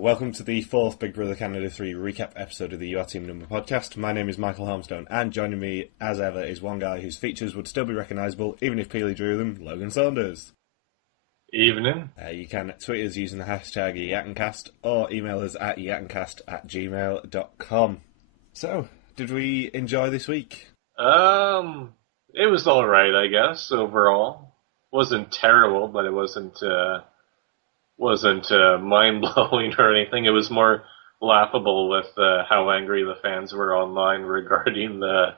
Welcome to the fourth Big Brother Canada 3 recap episode of the You Are Team Number podcast. My name is Michael Harmstone, and joining me, as ever, is one guy whose features would still be recognisable, even if Peely drew them, Logan Saunders. Evening. You can tweet us using the hashtag yatncast, or email us at yatncast@gmail.com. So, did we enjoy this week? It was alright, I guess, overall. Wasn't terrible, but it wasn't mind-blowing or anything. It was more laughable with how angry the fans were online regarding the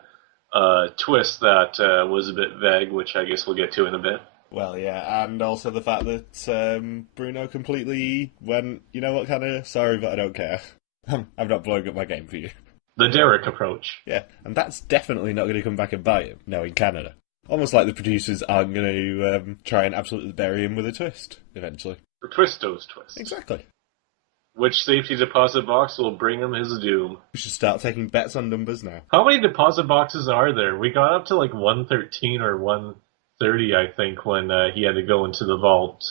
twist that was a bit vague, which I guess we'll get to in a bit. Well, yeah, and also the fact that Bruno completely went, you know what, kind of, sorry, but I don't care. I'm not blowing up my game for you. The Derek approach. Yeah, and that's definitely not going to come back and bite him, knowing Canada. Almost like the producers aren't going to try and absolutely bury him with a twist, eventually. For Twisto's twist. Exactly. Which safety deposit box will bring him his doom? We should start taking bets on numbers now. How many deposit boxes are there? We got up to like 113 or 130, I think, when he had to go into the vault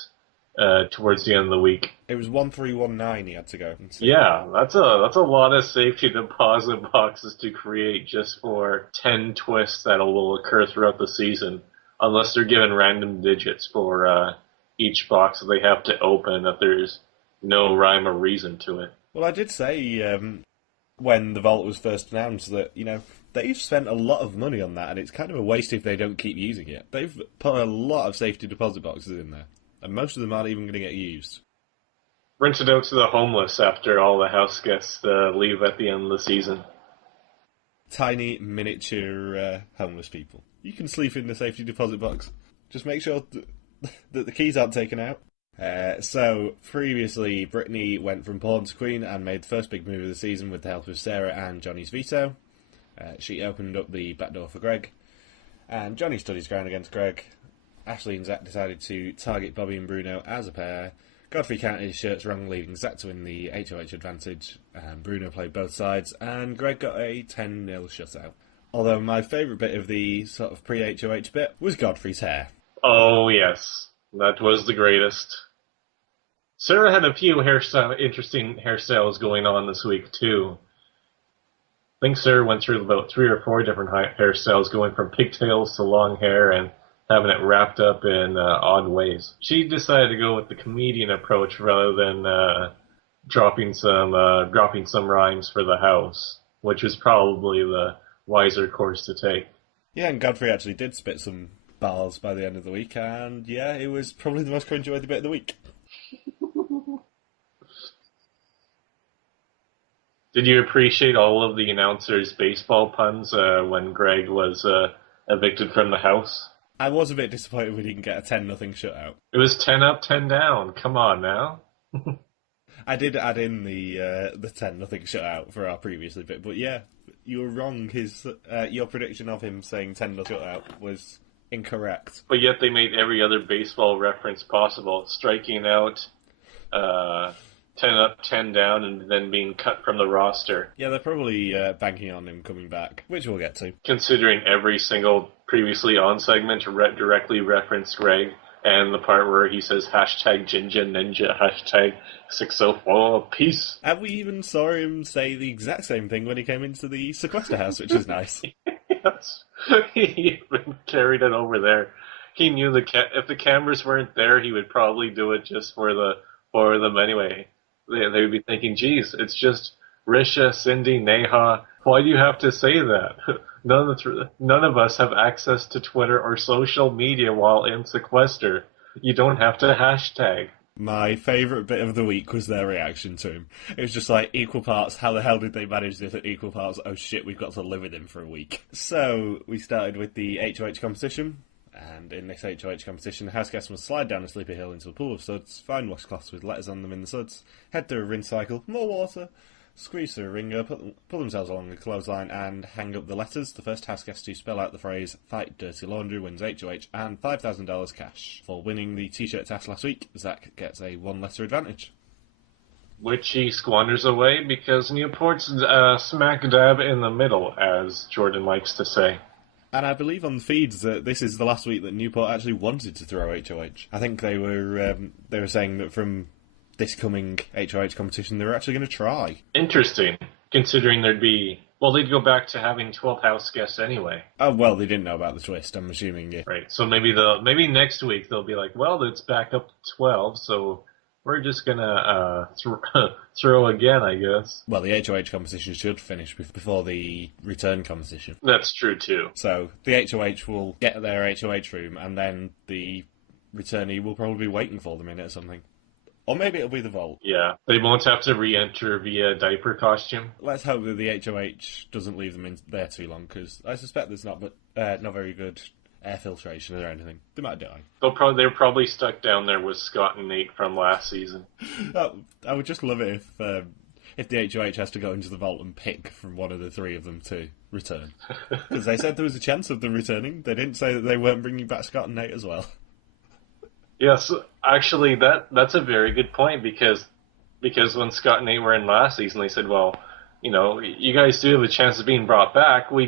towards the end of the week. It was 1319 he had to go. Yeah, that's a lot of safety deposit boxes to create just for 10 twists that will occur throughout the season, unless they're given random digits for each box that they have to open, that there's no rhyme or reason to it. Well, I did say when the vault was first announced that, you know, they've spent a lot of money on that, and it's kind of a waste if they don't keep using it. They've put a lot of safety deposit boxes in there, and most of them aren't even going to get used. Rented out to the homeless after all the house guests leave at the end of the season. Tiny, miniature homeless people. You can sleep in the safety deposit box. Just make sure that the keys aren't taken out. So, previously, Brittany went from pawn to queen and made the first big move of the season with the help of Sarah and Johnny's veto. She opened up the back door for Greg, and Johnny stood his ground against Greg. Ashley and Zach decided to target Bobby and Bruno as a pair. Godfrey counted his shirts wrong, leaving Zach to win the HOH advantage. Bruno played both sides, and Greg got a 10-0 shutout. Although my favourite bit of the sort of pre-HOH bit was Godfrey's hair. Oh, yes. That was the greatest. Sarah had a few interesting hairstyles going on this week, too. I think Sarah went through about 3 or 4 different hairstyles, going from pigtails to long hair and having it wrapped up in odd ways. She decided to go with the comedian approach rather than dropping some rhymes for the house, which was probably the wiser course to take. Yeah, and Godfrey actually did spit some bars by the end of the week, and yeah, it was probably the most cringe-worthy bit of the week. Did you appreciate all of the announcers' baseball puns when Greg was evicted from the house? I was a bit disappointed we didn't get a 10-0 shutout. It was 10 up, 10 down. Come on now. I did add in the 10-0 shutout for our previously bit, but yeah, you were wrong. Your prediction of him saying 10-0 shutout was incorrect. But yet they made every other baseball reference possible, striking out 10 up, 10 down, and then being cut from the roster. Yeah, they're probably banking on him coming back, which we'll get to. Considering every single previously on segment directly referenced Greg, and the part where he says hashtag Jinja Ninja, hashtag 604 peace. And we even saw him say the exact same thing when he came into the sequester house, which is nice. Yes, he even carried it over there. He knew if the cameras weren't there, he would probably do it just for them anyway. They would be thinking, geez, it's just Risha, Cindy, Neha. Why do you have to say that? None of us have access to Twitter or social media while in sequester. You don't have to hashtag. My favourite bit of the week was their reaction to him. It was just like, equal parts, how the hell did they manage this at equal parts? Oh shit, we've got to live with him for a week. So, we started with the HOH competition. And in this HOH competition, the house guests must slide down a sleepy hill into a pool of suds, find washcloths with letters on them in the suds, head through a rinse cycle, more water, squeeze through a ringer, pull themselves along a clothesline, and hang up the letters. The first house guest to spell out the phrase, fight dirty laundry, wins HOH and $5,000 cash. For winning the t-shirt task last week, Zach gets a 1-letter advantage. Which he squanders away because Newport's smack dab in the middle, as Jordan likes to say. And I believe on the feeds that this is the last week that Newport actually wanted to throw HOH. I think they were saying that from this coming HOH competition, they were actually going to try. Interesting, considering they'd go back to having 12 house guests anyway. Oh, well, they didn't know about the twist, I'm assuming. Yeah. Right, so maybe next week they'll be like, well, it's back up to 12, so we're just gonna throw again, I guess. Well, the HOH competition should finish before the return competition. That's true, too. So the HOH will get their HOH room, and then the returnee will probably be waiting for them in it or something. Or maybe it'll be the vault. Yeah, they won't have to re-enter via diaper costume. Let's hope that the HOH doesn't leave them in there too long, because I suspect there's not very good air filtration or anything. They might die. They're probably stuck down there with Scott and Nate from last season. I would just love it if the HOH has to go into the vault and pick from one of the three of them to return. Because they said there was a chance of them returning. They didn't say that they weren't bringing back Scott and Nate as well. Yes, actually, that's a very good point, because when Scott and Nate were in last season, they said, well, you guys do have a chance of being brought back. Or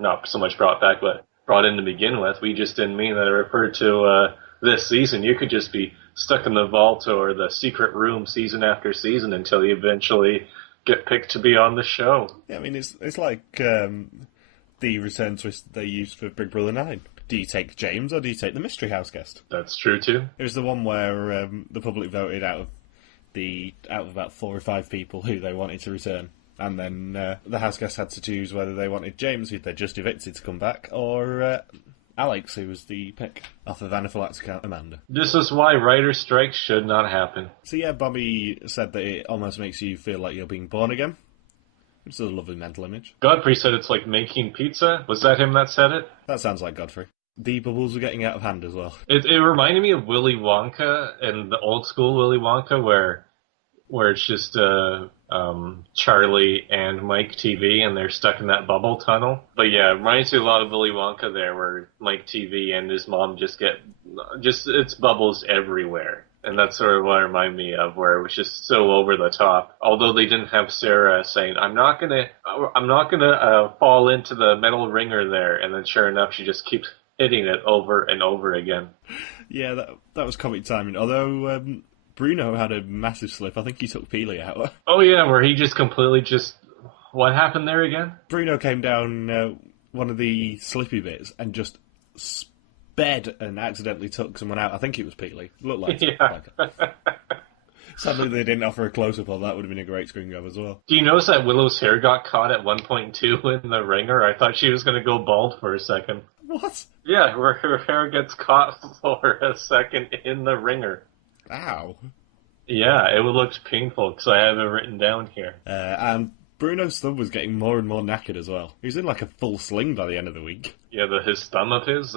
not so much brought back, but brought in to begin with. We just didn't mean that it referred to this season. You could just be stuck in the vault or the secret room season after season until you eventually get picked to be on the show. Yeah, I mean, it's like the return twist they used for Big Brother 9. Do you take James or do you take the mystery house guest? That's true too. It was the one where the public voted out of about 4 or 5 people who they wanted to return, and then the house guest had to choose whether they wanted James, who they just evicted, to come back, or Alex, who was the pick off of Anaphylaxis Amanda. This is why writer's strikes should not happen. So yeah, Bobby said that it almost makes you feel like you're being born again. It's a lovely mental image. Godfrey said it's like making pizza. Was that him that said it? That sounds like Godfrey. The bubbles were getting out of hand as well. It reminded me of Willy Wonka and the old school Willy Wonka, where it's just Charlie and Mike TV, and they're stuck in that bubble tunnel. But yeah, it reminds me a lot of Willy Wonka there, where Mike TV and his mom it's bubbles everywhere. And that's sort of what it reminded me of, where it was just so over the top. Although they didn't have Sarah saying, I'm not gonna fall into the metal ringer there. And then sure enough, she just keeps hitting it over and over again. Yeah, that was comic timing. Although Bruno had a massive slip. I think he took Peely out. Oh yeah, where he just completely what happened there again? Bruno came down one of the slippy bits and just sped and accidentally took someone out. I think it was Peely. Looked like it. Yeah. Sadly, they didn't offer a close-up of that. Would have been a great screen grab as well. Do you notice that Willow's hair got caught at one point too in the ringer? I thought she was going to go bald for a second. What? Yeah, where her hair gets caught for a second in the ringer. Ow. Yeah, it looked painful because I have it written down here. And Bruno's thumb was getting more and more knackered as well. He was in like a full sling by the end of the week. Yeah, his thumb of his,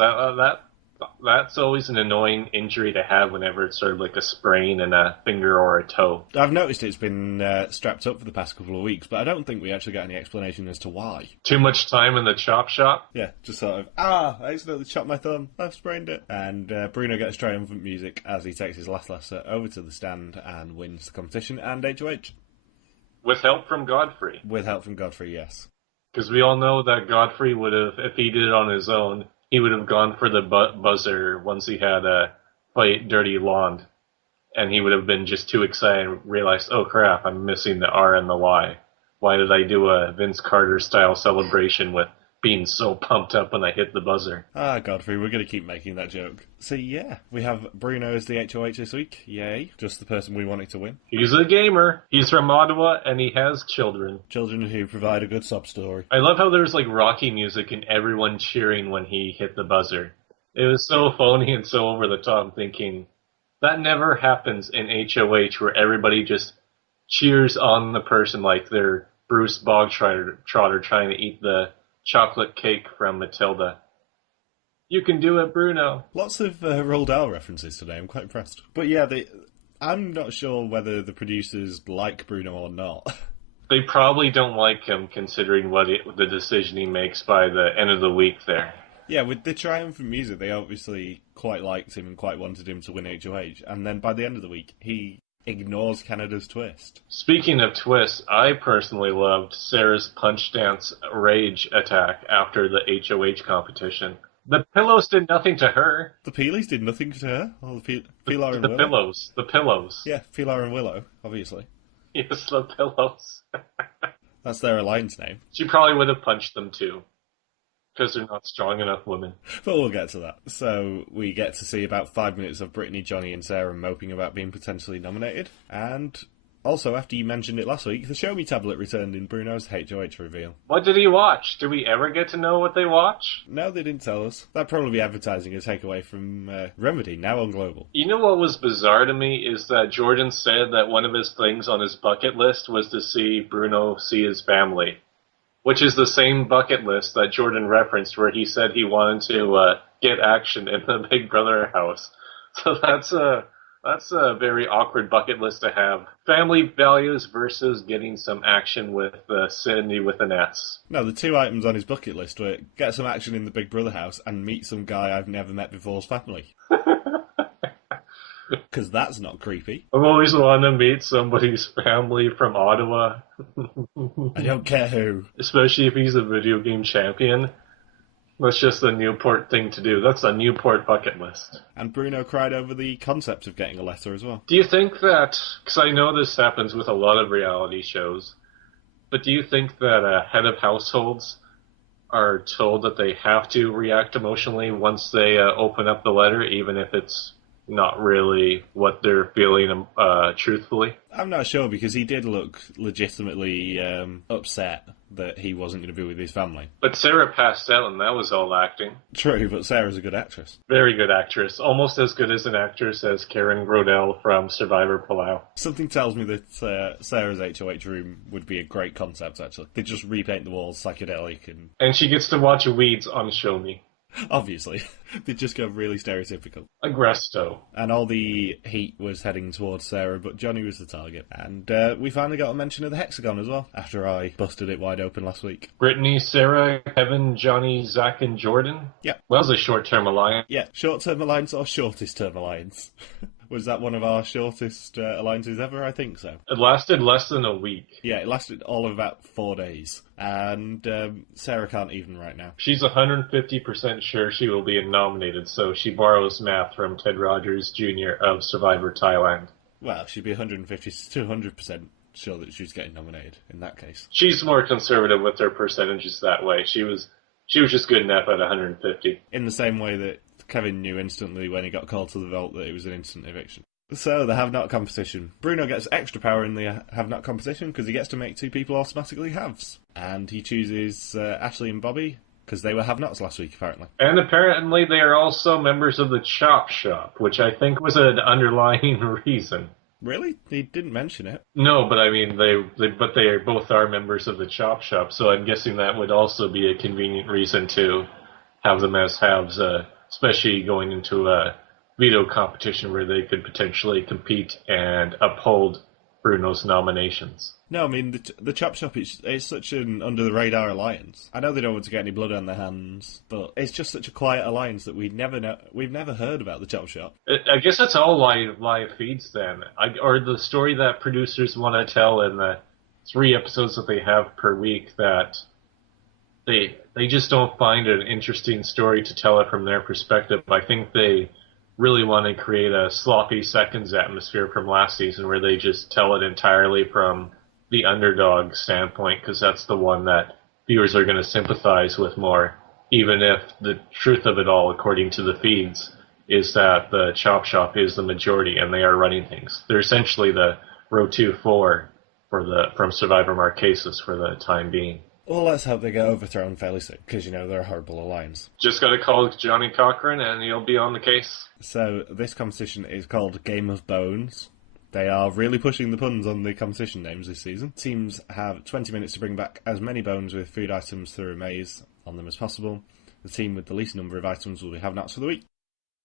that's always an annoying injury to have whenever it's sort of like a sprain in a finger or a toe. I've noticed it's been strapped up for the past couple of weeks, but I don't think we actually got any explanation as to why. Too much time in the chop shop? Yeah, just sort of, I accidentally chopped my thumb, I've sprained it. And Bruno gets triumphant music as he takes his last set over to the stand and wins the competition and HOH. With help from Godfrey. With help from Godfrey, yes. Because we all know that Godfrey would have, if he did it on his own, he would have gone for the buzzer once he had a fight Dirty Blonde. And he would have been just too excited and realized, oh crap, I'm missing the R and the Y. Why did I do a Vince Carter style celebration with being so pumped up when I hit the buzzer? Godfrey, we're going to keep making that joke. So yeah, we have Bruno as the HOH this week. Yay. Just the person we wanted to win. He's a gamer. He's from Ottawa and he has children. Children who provide a good sob story. I love how there's like Rocky music and everyone cheering when he hit the buzzer. It was so phony and so over the top. I'm thinking, that never happens in HOH where everybody just cheers on the person like they're Bruce Bogtrotter trying to eat the chocolate cake from Matilda. You can do it, Bruno. Lots of Roald Dahl references today. I'm quite impressed. But yeah, I'm not sure whether the producers like Bruno or not. They probably don't like him, considering the decision he makes by the end of the week there. Yeah, with the triumphant music, they obviously quite liked him and quite wanted him to win HOH. And then by the end of the week, he ignores Canada's twist. Speaking of twists, I personally loved Sarah's punch dance rage attack after the HOH competition. The pillows did nothing to her. The Peeleys did nothing to her. Oh, Pilar and The Willow. pillows. The pillows. Yeah, Pilar and Willow, obviously. Yes, the pillows. That's their alliance name. She probably would have punched them too. Because they're not strong enough women. But we'll get to that. So we get to see about 5 minutes of Brittany, Johnny and Sarah moping about being potentially nominated. And also, after you mentioned it last week, the Show Me tablet returned in Bruno's HOH reveal. What did he watch? Do we ever get to know what they watch? No, they didn't tell us. That'd probably be advertising a takeaway from Remedy, now on Global. You know what was bizarre to me is that Jordan said that one of his things on his bucket list was to see Bruno see his family. Which is the same bucket list that Jordan referenced where he said he wanted to get action in the Big Brother house. So that's a very awkward bucket list to have. Family values versus getting some action with Cindy with an S. No, the two items on his bucket list were get some action in the Big Brother house and meet some guy I've never met before's family. Because that's not creepy. I've always wanted to meet somebody's family from Ottawa. I don't care who. Especially if he's a video game champion. That's just a Newport thing to do. That's a Newport bucket list. And Bruno cried over the concept of getting a letter as well. Do you think that, because I know this happens with a lot of reality shows, but do you think that head of households are told that they have to react emotionally once they open up the letter, even if it's not really what they're feeling truthfully? I'm not sure, because he did look legitimately upset that he wasn't going to be with his family. But Sarah passed out, and that was all acting. True, but Sarah's a good actress. Very good actress. Almost as good as an actress as Karen Grodell from Survivor Palau. Something tells me that Sarah's HOH room would be a great concept, actually. They just repaint the walls psychedelic and... And she gets to watch Weeds on Show Me. Obviously. They just go really stereotypical. Agresto. And all the heat was heading towards Sarah, but Johnny was the target. And we finally got a mention of the hexagon as well, after I busted it wide open last week. Brittany, Sarah, Kevin, Johnny, Zach, and Jordan? Yeah. Well, that was a short-term alliance. Yeah, short-term alliance or shortest-term alliance? Was that one of our shortest alliances ever? I think so. It lasted less than a week. Yeah, it lasted all of about 4 days. And Sarah can't even right now. She's 150% sure she will be nominated, so she borrows math from Ted Rogers Jr. of Survivor Thailand. Well, she'd be 150 to 200% sure that she's getting nominated in that case. She's more conservative with her percentages that way. She was just good enough at 150. In the same way that Kevin knew instantly when he got called to the vault that it was an instant eviction. So, the have-not competition. Bruno gets extra power in the have-not competition because he gets to make two people automatically haves. And he chooses Ashley and Bobby because they were have-nots last week, apparently. And apparently they are also members of the Chop Shop, which I think was an underlying reason. Really? He didn't mention it. No, but I mean, they both are members of the Chop Shop, so I'm guessing that would also be a convenient reason to have them as halves, especially going into a veto competition where they could potentially compete and uphold Bruno's nominations. No, I mean, the Chop Shop is such an under-the-radar alliance. I know they don't want to get any blood on their hands, but it's just such a quiet alliance that we've never heard about the Chop Shop. I guess it's all live feeds then. Or the story that producers want to tell in the 3 episodes that they have per week that they just don't find an interesting story to tell it from their perspective. I think they really want to create a sloppy seconds atmosphere from last season where they just tell it entirely from the underdog standpoint, because that's the one that viewers are going to sympathize with more, even if the truth of it all, according to the feeds, is that the Chop Shop is the majority and they are running things. They're essentially the Row 2-4 from Survivor Marquesas for the time being. Well, let's hope they get overthrown fairly soon, because, they're a horrible alliance. Just got to call Johnny Cochran and he'll be on the case. So, this competition is called Game of Bones. They are really pushing the puns on the competition names this season. Teams have 20 minutes to bring back as many bones with food items through a maze on them as possible. The team with the least number of items will be have-nots for the week.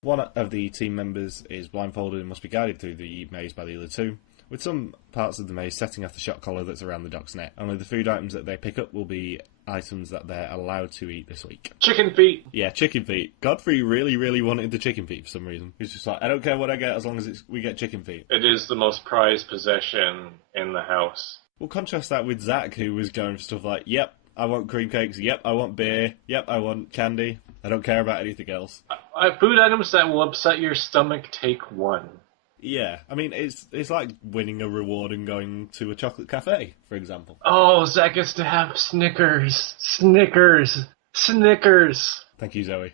One of the team members is blindfolded and must be guided through the maze by the other two, with some parts of the maze setting off the shot collar that's around the dog's neck. Only the food items that they pick up will be items that they're allowed to eat this week. Chicken feet! Yeah, chicken feet. Godfrey really, really wanted the chicken feet for some reason. He's just like, I don't care what I get as long as we get chicken feet. It is the most prized possession in the house. We'll contrast that with Zach, who was going for stuff like, yep, I want cream cakes. Yep, I want beer. Yep, I want candy. I don't care about anything else. Food items that will upset your stomach, take one. Yeah, I mean, it's like winning a reward and going to a chocolate cafe, for example. Oh, Zach gets to have Snickers. Snickers. Snickers. Thank you, Zoe.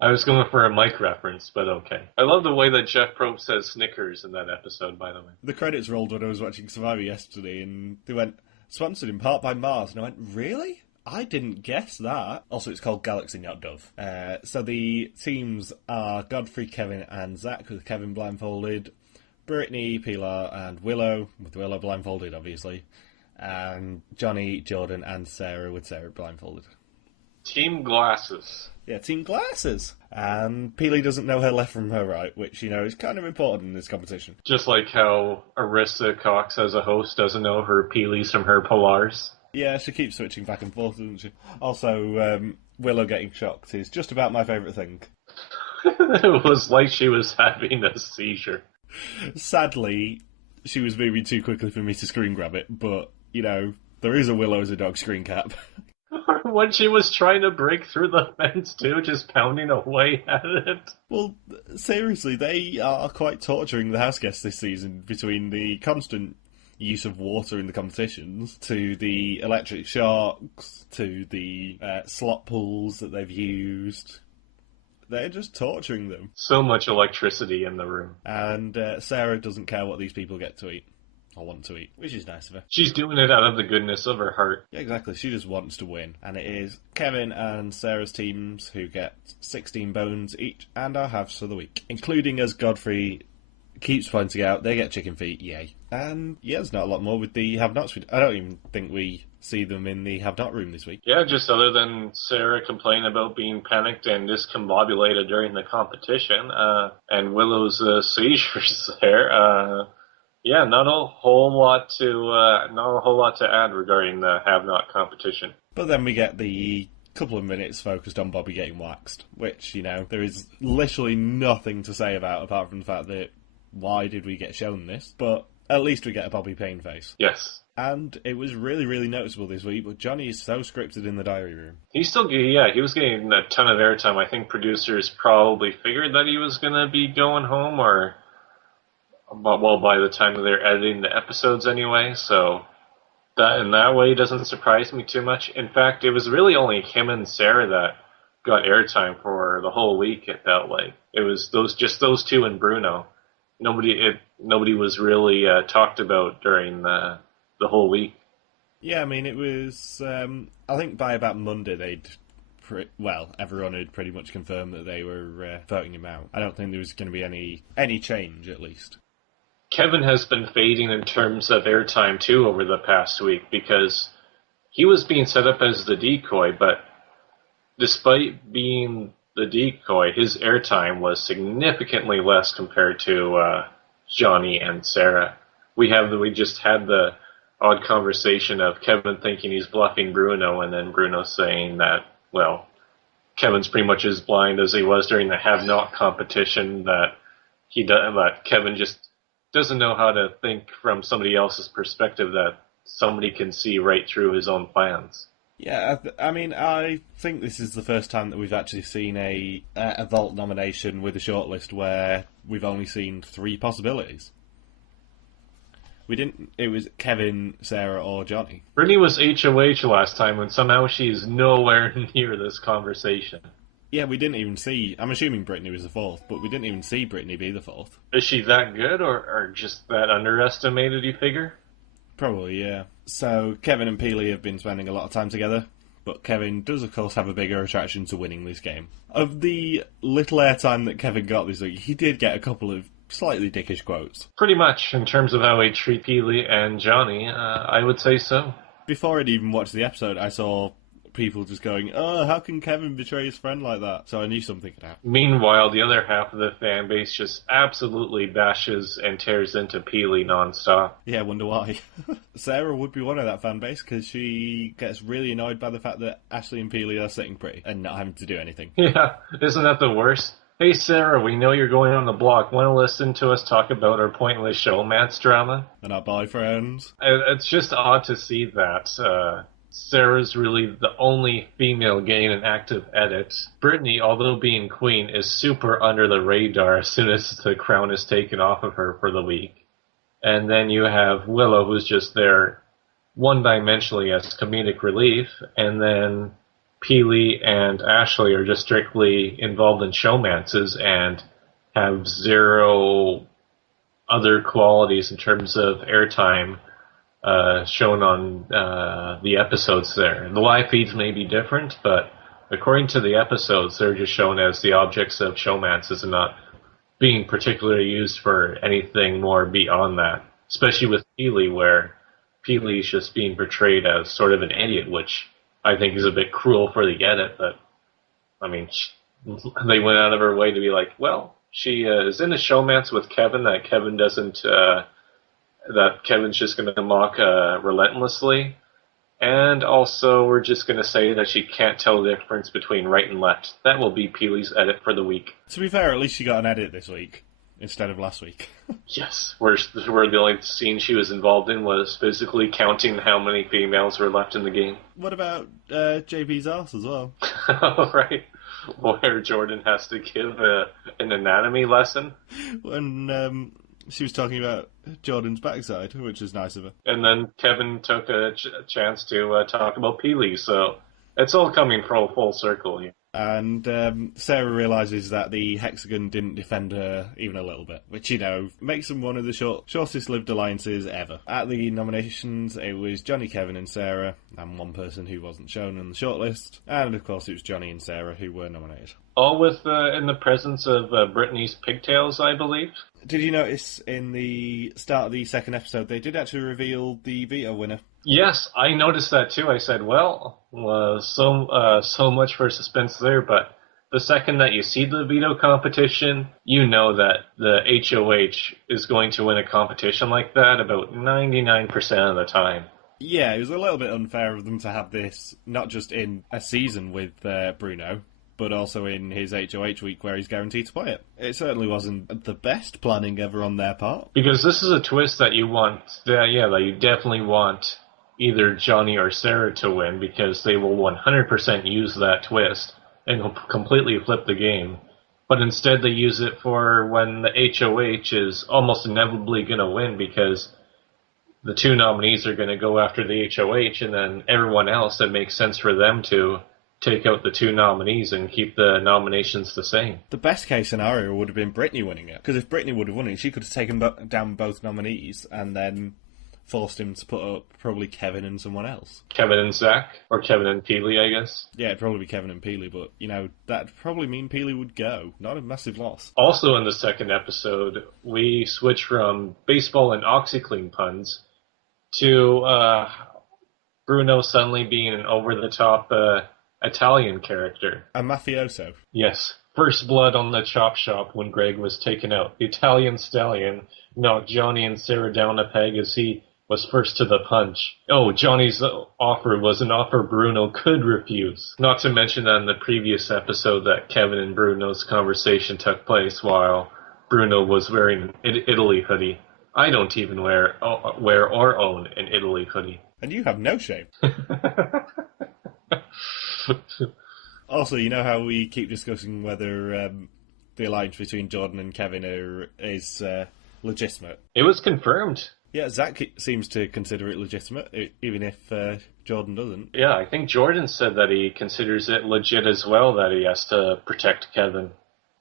I was going for a Mike reference, but okay. I love the way that Jeff Probst says Snickers in that episode, by the way. The credits rolled when I was watching Survivor yesterday, and they went, sponsored in part by Mars, and I went, really? I didn't guess that. Also, it's called Galaxy, not Dove. So the teams are Godfrey, Kevin, and Zach, with Kevin blindfolded, Brittany, Pilar, and Willow, with Willow blindfolded, obviously, and Johnny, Jordan, and Sarah, with Sarah blindfolded. Team Glasses. Yeah, Team Glasses. And Peely doesn't know her left from her right, which, is kind of important in this competition. Just like how Arissa Cox, as a host, doesn't know her Peelies from her Polars. Yeah, she keeps switching back and forth, doesn't she? Also, Willow getting shocked is just about my favourite thing. It was like she was having a seizure. Sadly, she was moving too quickly for me to screen grab it, but, there is a Willow as a dog screen cap. When she was trying to break through the fence too, just pounding away at it. Well, seriously, they are quite torturing the house guests this season, between the constant use of water in the competitions, to the electric shocks, to the slot pools that they've used. They're just torturing them. So much electricity in the room. And Sarah doesn't care what these people get to eat. I want to eat, which is nice of her. She's doing it out of the goodness of her heart. Yeah, exactly. She just wants to win. And it is Kevin and Sarah's teams who get 16 bones each and our halves for the week. Including, as Godfrey keeps pointing out, they get chicken feet, yay. And yeah, there's not a lot more with the have-nots. I don't even think we see them in the have-not room this week. Yeah, just other than Sarah complaining about being panicked and discombobulated during the competition, and Willow's seizures there, yeah, not a whole lot to add regarding the have-not competition. But then we get the couple of minutes focused on Bobby getting waxed, which, there is literally nothing to say about, apart from the fact that why did we get shown this? But at least we get a Bobby Payne face. Yes. And it was really, really noticeable this week, but Johnny is so scripted in the diary room. He was getting a ton of airtime. I think producers probably figured that he was going to be going home, or by the time they're editing the episodes anyway, so that in that way doesn't surprise me too much. In fact, it was really only him and Sarah that got airtime for the whole week, it felt like. It was those two and Bruno. Nobody was really talked about during the whole week. Yeah, I mean, it was, I think by about Monday everyone had pretty much confirmed that they were voting him out. I don't think there was going to be any change, at least. Kevin has been fading in terms of airtime too over the past week, because he was being set up as the decoy, but despite being the decoy, his airtime was significantly less compared to Johnny and Sarah. We just had the odd conversation of Kevin thinking he's bluffing Bruno, and then Bruno saying that, well, Kevin's pretty much as blind as he was during the have-not competition, that Kevin just doesn't know how to think from somebody else's perspective, that somebody can see right through his own plans. Yeah, I think this is the first time that we've actually seen a vault nomination with a shortlist where we've only seen 3 possibilities. It was Kevin, Sarah, or Johnny. Brittany was HOH last time, and somehow she's nowhere near this conversation. Yeah, we didn't even see... I'm assuming Brittany was the 4th, but we didn't even see Brittany be the 4th. Is she that good, or just that underestimated, you figure? Probably, yeah. So, Kevin and Peely have been spending a lot of time together, but Kevin does, of course, have a bigger attraction to winning this game. Of the little airtime that Kevin got this week, he did get a couple of slightly dickish quotes. Pretty much, in terms of how he treat Peely and Johnny, I would say so. Before I'd even watched the episode, I saw people just going, oh, how can Kevin betray his friend like that? So I knew something could happen. Meanwhile, the other half of the fan base just absolutely bashes and tears into Peely nonstop. Yeah, I wonder why. Sarah would be one of that fan base, because she gets really annoyed by the fact that Ashley and Peely are sitting pretty and not having to do anything. Yeah, isn't that the worst? Hey Sarah, we know you're going on the block. Want to listen to us talk about our pointless showmance drama? And our boyfriends. It's just odd to see that Sarah's really the only female getting an active edit. Brittany, although being queen, is super under the radar as soon as the crown is taken off of her for the week. And then you have Willow, who's just there one-dimensionally as comedic relief, and then Peely and Ashley are just strictly involved in showmances and have zero other qualities in terms of airtime shown on the episodes there. The live feeds may be different, but according to the episodes, they're just shown as the objects of showmances and not being particularly used for anything more beyond that. Especially with Peely, where Peely's just being portrayed as sort of an idiot, which I think is a bit cruel for the edit, but I mean, they went out of her way to be like, well, she is in a showmance with Kevin that Kevin doesn't, that Kevin's just going to mock relentlessly. And also, we're just going to say that she can't tell the difference between right and left. That will be Peely's edit for the week. To be fair, at least she got an edit this week instead of last week. Yes, where the only scene she was involved in was physically counting how many females were left in the game. What about JB's arse as well? Right. Where Jordan has to give an anatomy lesson. When she was talking about Jordan's backside, which is nice of her. And then Kevin took a chance to talk about Peely, so it's all coming full circle here. And Sarah realises that the hexagon didn't defend her even a little bit, which, you know, makes them one of the shortest-lived alliances ever. At the nominations, it was Johnny, Kevin and Sarah, and one person who wasn't shown on the shortlist. And, of course, it was Johnny and Sarah who were nominated. All with in the presence of Brittany's pigtails, I believe. Did you notice in the start of the second episode, they did actually reveal the veto winner? Yes, I noticed that too. I said, well, so much for suspense there, but the second that you see the veto competition, you know that the HOH is going to win a competition like that about 99% of the time. Yeah, it was a little bit unfair of them to have this not just in a season with Bruno, but also in his HOH week where he's guaranteed to play it. It certainly wasn't the best planning ever on their part. Because this is a twist that you want, that you definitely want either Johnny or Sarah to win, because they will 100% use that twist and completely flip the game. But instead they use it for when the HOH is almost inevitably going to win, because the two nominees are going to go after the HOH, and then everyone else, it makes sense for them to take out the two nominees and keep the nominations the same. The best case scenario would have been Brittany winning it, because if Brittany would have won it, she could have taken down both nominees and then forced him to put up probably Kevin and someone else. Kevin and Zach, or Kevin and Peely, I guess. Yeah, it'd probably be Kevin and Peely, but, you know, that'd probably mean Peely would go. Not a massive loss. Also in the second episode, we switch from baseball and OxyClean puns to Bruno suddenly being an over-the-top Italian character. A mafioso. Yes. First blood on the chop shop when Greg was taken out. The Italian stallion knocked Johnny and Sarah down a peg as he was first to the punch. Oh, Johnny's offer was an offer Bruno could refuse. Not to mention that in the previous episode that Kevin and Bruno's conversation took place while Bruno was wearing an Italy hoodie. I don't even wear or own an Italy hoodie. And you have no shame. Also, you know how we keep discussing whether the alliance between Jordan and Kevin is legitimate? It was confirmed. Yeah, Zach seems to consider it legitimate, even if Jordan doesn't. Yeah, I think Jordan said that he considers it legit as well, that he has to protect Kevin.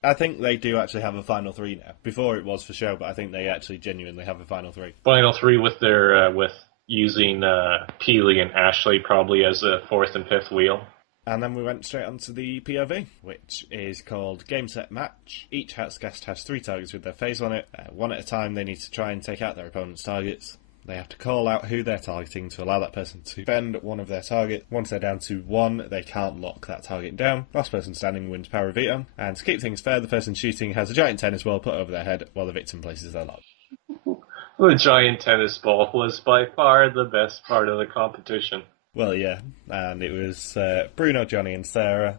I think they do actually have a final three now. Before it was for show, but I think they actually genuinely have a final three. Final three with their with using Peely and Ashley probably as a fourth and fifth wheel. And then we went straight on to the POV, which is called Game Set Match. Each Hatscast has 3 targets with their face on it. One at a time, they need to try and take out their opponent's targets. They have to call out who they're targeting to allow that person to defend one of their targets. Once they're down to 1, they can't lock that target down. Last person standing wins power of veto. And to keep things fair, the person shooting has a giant tennis ball put over their head while the victim places their lock. The giant tennis ball was by far the best part of the competition. Well, yeah, and it was Bruno, Johnny and Sarah,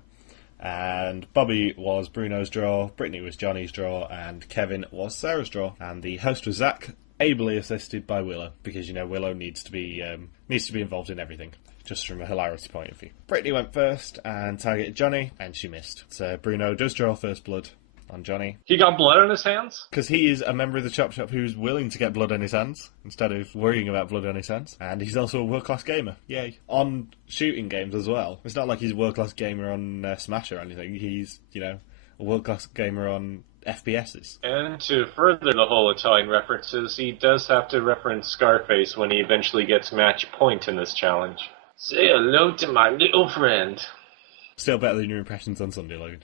and Bobby was Bruno's draw, Brittany was Johnny's draw, and Kevin was Sarah's draw. And the host was Zach, ably assisted by Willow, because, you know, Willow needs to be involved in everything. just from a hilarity point of view. Brittany went first and targeted Johnny, and she missed. So Bruno does draw first blood on Johnny. He got blood on his hands? Because he is a member of the Chop Shop who's willing to get blood on his hands instead of worrying about blood on his hands. And he's also a world-class gamer. Yay. On shooting games as well. It's not like he's a world-class gamer on Smash or anything. He's, a world-class gamer on FPSs. And to further the whole Italian references, he does have to reference Scarface when he eventually gets match point in this challenge. Say hello to my little friend. Still better than your impressions on Sunday, Logan.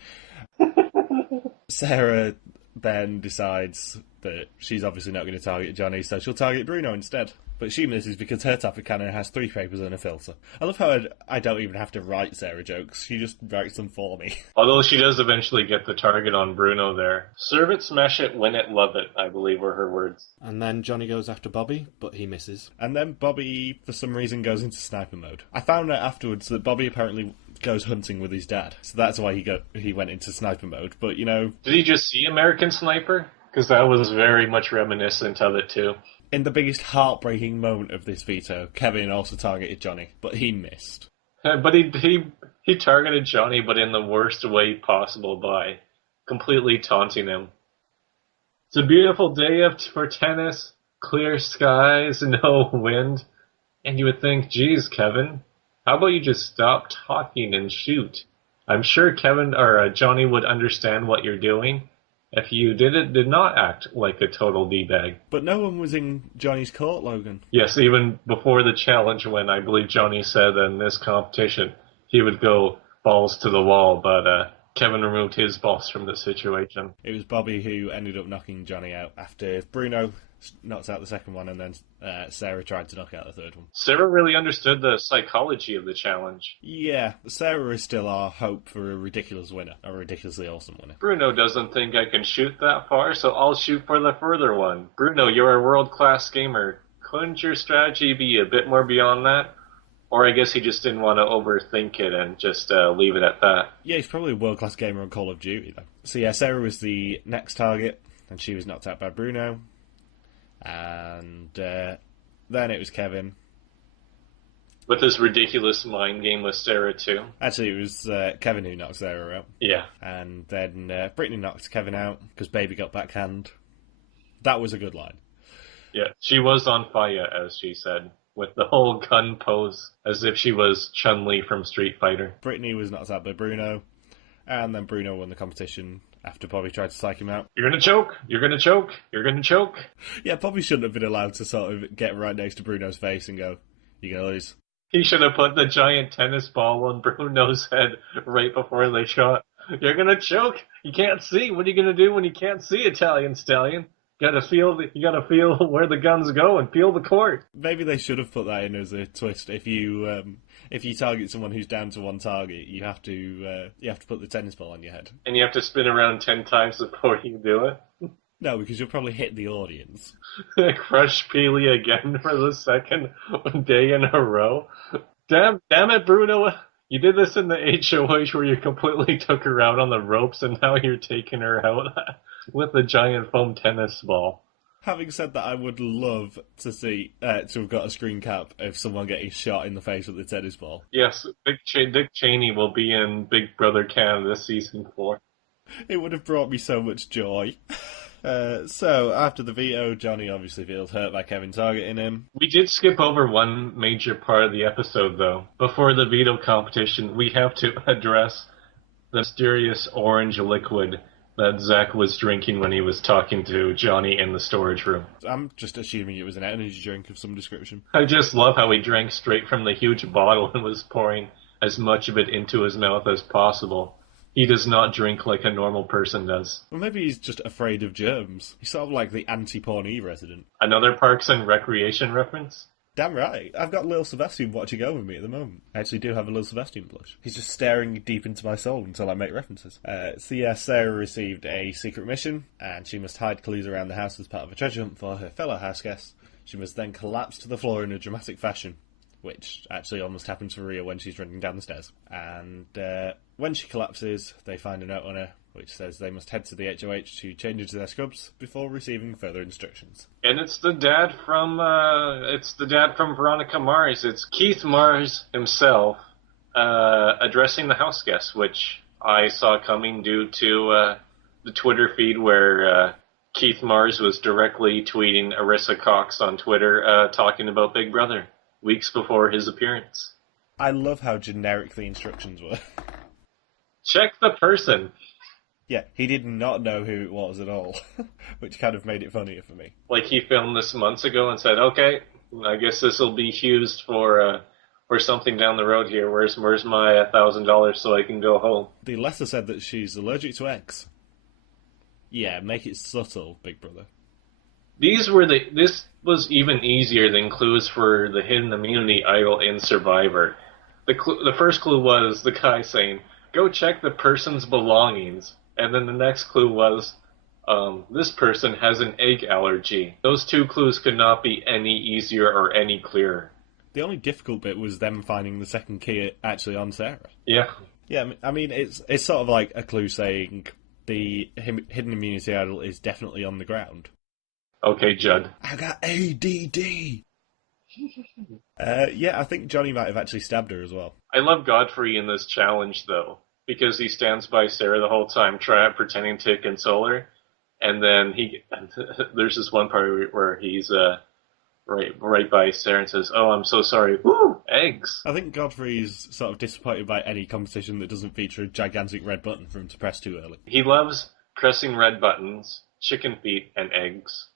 Sarah then decides that she's obviously not going to target Johnny, so she'll target Bruno instead. But she misses because her type of cannon has 3 papers and a filter. I love how I don't even have to write Sarah jokes. She just writes them for me. Although she does eventually get the target on Bruno there. Serve it, smash it, win it, love it, I believe were her words. And then Johnny goes after Bobby, but he misses. And then Bobby, for some reason, goes into sniper mode. I found out afterwards that Bobby apparently goes hunting with his dad. So that's why he went into sniper mode. But, Did he just see American Sniper? Because that was very much reminiscent of it, too. In the biggest heartbreaking moment of this veto, Kevin also targeted Johnny, but he missed. But he targeted Johnny, but in the worst way possible by completely taunting him. It's a beautiful day for tennis, clear skies, no wind. And you would think, geez, Kevin, how about you just stop talking and shoot? I'm sure Johnny would understand what you're doing if you did not act like a total D-bag. But no one was in Johnny's court, Logan. Yes, even before the challenge, when I believe Johnny said in this competition he would go balls to the wall, but Kevin removed his balls from the situation. It was Bobby who ended up knocking Johnny out after Bruno knocked out the second one, and then Sarah tried to knock out the third one. Sarah really understood the psychology of the challenge. Yeah, Sarah is still our hope for a ridiculous winner, a ridiculously awesome winner. Bruno doesn't think I can shoot that far, so I'll shoot for the further one. Bruno, you're a world-class gamer. Couldn't your strategy be a bit more beyond that? Or I guess he just didn't want to overthink it and just leave it at that. Yeah, he's probably a world-class gamer on Call of Duty, though. So yeah, Sarah was the next target, and she was knocked out by Bruno. And then it was Kevin. With this ridiculous mind game with Sarah, too. Actually, it was Kevin who knocked Sarah out. Yeah. And then Brittany knocked Kevin out because Baby got backhand. That was a good line. Yeah, she was on fire, as she said, with the whole gun pose, as if she was Chun-Li from Street Fighter. Brittany was knocked out by Bruno, and then Bruno won the competition after Bobby tried to psych him out. You're gonna choke! You're gonna choke! You're gonna choke! Yeah, Bobby shouldn't have been allowed to sort of get right next to Bruno's face and go, you're gonna lose. He should have put the giant tennis ball on Bruno's head right before they shot. You're gonna choke! You can't see! What are you gonna do when you can't see, Italian Stallion? You gotta feel where the guns go and feel the court. Maybe they should have put that in as a twist. If you target someone who's down to one target, you have to put the tennis ball on your head. And you have to spin around 10 times before you do it. No, because you'll probably hit the audience. Crush Peely again for the second day in a row. Damn it, Bruno. You did this in the HOH where you completely took her out on the ropes, and now you're taking her out with a giant foam tennis ball. Having said that, I would love to see to have got a screen cap of someone getting shot in the face with a tennis ball. Yes, Dick Cheney will be in Big Brother Canada Season 4. It would have brought me so much joy. So, after the veto, Johnny obviously feels hurt by Kevin targeting him. We did skip over one major part of the episode, though. Before the veto competition, we have to address the mysterious orange liquid that Zach was drinking when he was talking to Johnny in the storage room. I'm just assuming it was an energy drink of some description. I just love how he drank straight from the huge bottle and was pouring as much of it into his mouth as possible. He does not drink like a normal person does. Well, maybe he's just afraid of germs. He's sort of like the anti-Pawnee resident. Another Parks and Recreation reference? Damn right. I've got Lil Sebastian watching over me at the moment. I actually do have a Lil Sebastian blush. He's just staring deep into my soul until I make references. So yeah, Sarah received a secret mission, and she must hide clues around the house as part of a treasure hunt for her fellow house guests. She must then collapse to the floor in a dramatic fashion, which actually almost happens for Rhea when she's running down the stairs. And when she collapses, they find a note on her which says they must head to the HOH to change into their scrubs before receiving further instructions. And it's the dad from Veronica Mars. It's Keith Mars himself addressing the house guests, which I saw coming due to the Twitter feed where Keith Mars was directly tweeting Arissa Cox on Twitter talking about Big Brother weeks before his appearance. I love how generic the instructions were. Check the person. Yeah, he did not know who it was at all, which kind of made it funnier for me. Like he filmed this months ago and said, okay, I guess this will be used for something down the road here. Where's my $1,000 so I can go home? The letter said that she's allergic to eggs. Yeah, make it subtle, Big Brother. This was even easier than clues for the hidden immunity idol in Survivor. The first clue was the guy saying, go check the person's belongings. And then the next clue was, this person has an egg allergy. Those two clues could not be any easier or any clearer. The only difficult bit was them finding the second key actually on Sarah. Yeah. Yeah, I mean, it's sort of like a clue saying the hidden immunity idol is definitely on the ground. Okay, Judd. I got ADD! Yeah, I think Johnny might have actually stabbed her as well. I love Godfrey in this challenge, though, because he stands by Sarah the whole time, pretending to console her, and then there's this one part where he's right by Sarah and says, "Oh, I'm so sorry. Woo, eggs." I think Godfrey's sort of disappointed by any competition that doesn't feature a gigantic red button for him to press too early. He loves pressing red buttons, chicken feet, and eggs.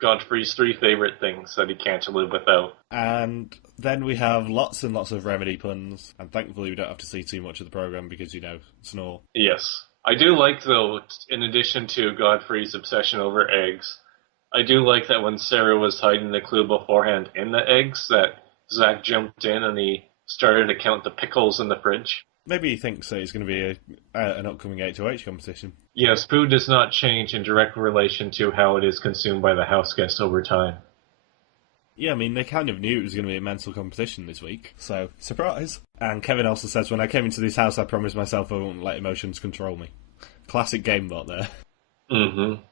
Godfrey's 3 favorite things that he can't live without. And then we have lots and lots of remedy puns, and thankfully we don't have to see too much of the programme because, snore. Yes. I do like, though, in addition to Godfrey's obsession over eggs, I do like that when Sarah was hiding the clue beforehand in the eggs, that Zach jumped in and he started to count the pickles in the fridge. Maybe he thinks that it's going to be an upcoming HOH competition. Yes, food does not change in direct relation to how it is consumed by the house guests over time. Yeah, I mean, they kind of knew it was going to be a mental competition this week, so surprise. And Kevin also says, when I came into this house, I promised myself I wouldn't let emotions control me. Classic gamebot there. Mm-hmm.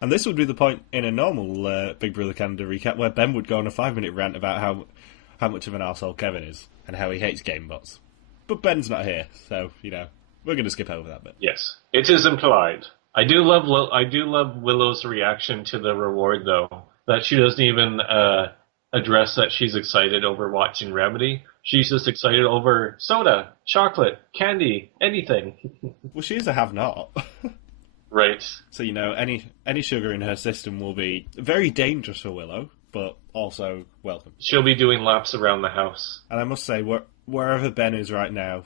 And this would be the point in a normal Big Brother Canada recap where Ben would go on a 5-minute rant about how much of an arsehole Kevin is and how he hates gamebots. But Ben's not here, so, we're going to skip over that bit. Yes, it is implied. I do love Willow's reaction to the reward, though. That she doesn't even address that she's excited over watching Remedy. She's just excited over soda, chocolate, candy, anything. Well, she is a have-not. Right. So, any sugar in her system will be very dangerous for Willow, but also welcome. She'll be doing laps around the house. And I must say, wherever Ben is right now,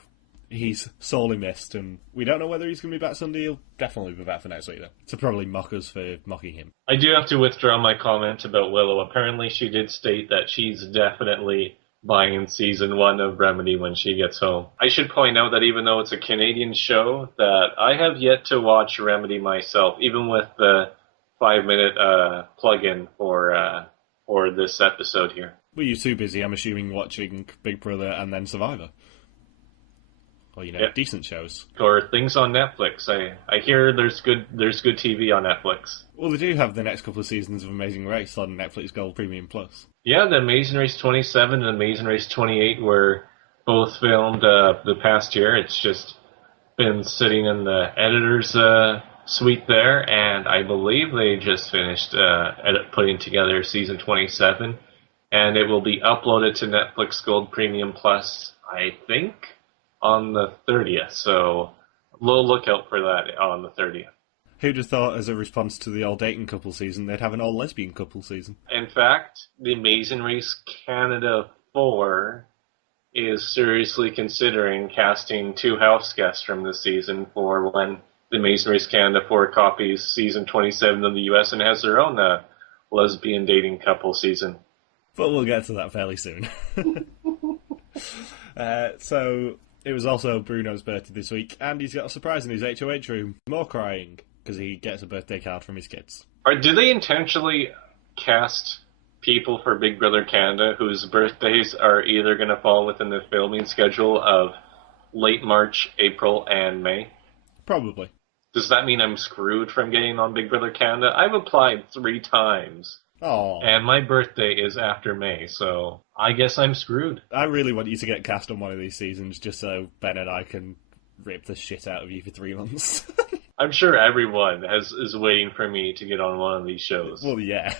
he's sorely missed, and we don't know whether he's going to be back Sunday. He'll definitely be back for next week, though. To probably mock us for mocking him. I do have to withdraw my comment about Willow. Apparently she did state that she's definitely buying season 1 of Remedy when she gets home. I should point out that even though it's a Canadian show, that I have yet to watch Remedy myself, even with the 5-minute plug-in for this episode here. Were you too busy, I'm assuming, watching Big Brother and then Survivor? Or, decent shows. Or things on Netflix. I hear there's good TV on Netflix. Well, they do have the next couple of seasons of Amazing Race on Netflix Gold Premium Plus. Yeah, the Amazing Race 27 and Amazing Race 28 were both filmed the past year. It's just been sitting in the editor's suite there, and I believe they just finished putting together season 27, and it will be uploaded to Netflix Gold Premium Plus, I think, on the 30th, so a little lookout for that on the 30th. Who'd have thought, as a response to the all-dating couple season, they'd have an all-lesbian couple season? In fact, the Amazing Race Canada 4 is seriously considering casting 2 house guests from this season for when the Amazing Race Canada 4 copies season 27 in the US and has their own lesbian dating couple season. But we'll get to that fairly soon. So, it was also Bruno's birthday this week, and he's got a surprise in his HOH room. More crying, because he gets a birthday card from his kids. Do they intentionally cast people for Big Brother Canada whose birthdays are either going to fall within the filming schedule of late March, April, and May? Probably. Does that mean I'm screwed from getting on Big Brother Canada? I've applied 3 times. Oh, And my birthday is after May, so I guess I'm screwed. I really want you to get cast on one of these seasons just so Ben and I can rip the shit out of you for 3 months. I'm sure everyone is waiting for me to get on one of these shows. Well, yeah.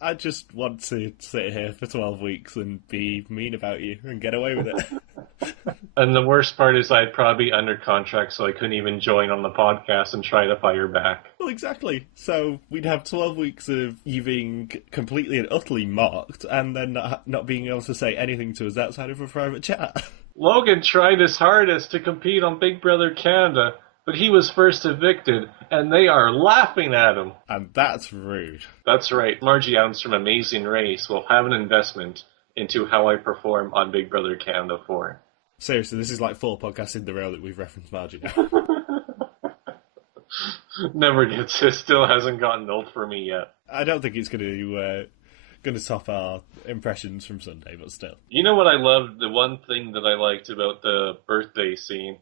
I just want to sit here for 12 weeks and be mean about you and get away with it. And the worst part is I'd probably be under contract, so I couldn't even join on the podcast and try to fire back. Well, exactly. So we'd have 12 weeks of you being completely and utterly mocked and then not being able to say anything to us outside of a private chat. Logan tried his hardest to compete on Big Brother Canada, but he was first evicted, and they are laughing at him. And that's rude. That's right. Margie Adams from Amazing Race will have an investment into how I perform on Big Brother Canada 4. Seriously, this is like 4 podcasts in the row that we've referenced Margie now. Never gets it. Still hasn't gotten old for me yet. I don't think it's going to top our impressions from Sunday, but still. You know what I loved? The one thing that I liked about the birthday scene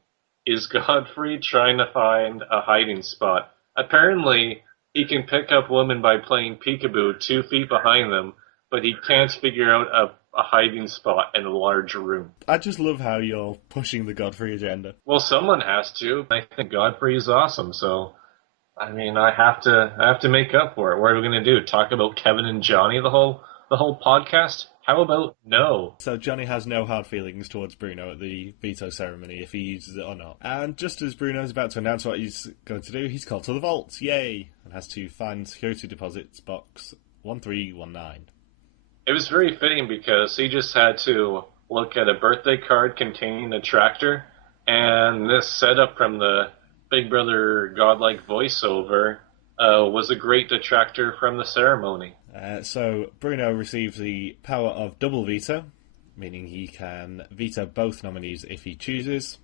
is Godfrey trying to find a hiding spot. Apparently, he can pick up women by playing peekaboo 2 feet behind them, but he can't figure out a hiding spot in a large room. I just love how you're pushing the Godfrey agenda. Well, someone has to. I think Godfrey is awesome, so I mean, I have to make up for it. What are we going to do? Talk about Kevin and Johnny the whole podcast? How about no? So Johnny has no hard feelings towards Bruno at the veto ceremony, if he uses it or not. And just as Bruno's about to announce what he's going to do, he's called to the vault. Yay! And has to find security deposits box 1319. It was very fitting because he just had to look at a birthday card containing a tractor, and this setup from the Big Brother godlike voiceover was a great detractor from the ceremony. So Bruno receives the power of double veto, meaning he can veto both nominees if he chooses.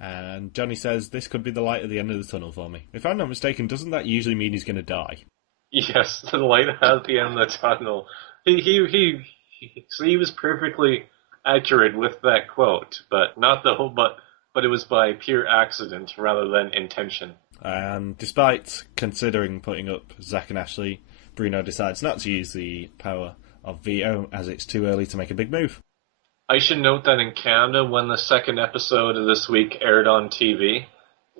And Johnny says, "This could be the light at the end of the tunnel for me." If I'm not mistaken, doesn't that usually mean he's going to die? Yes, the light at the end of the tunnel. He was perfectly accurate with that quote, but not the whole. But it was by pure accident rather than intention. And despite considering putting up Zach and Ashley, Bruno decides not to use the power of veto as it's too early to make a big move. I should note that in Canada, when the second episode of this week aired on TV,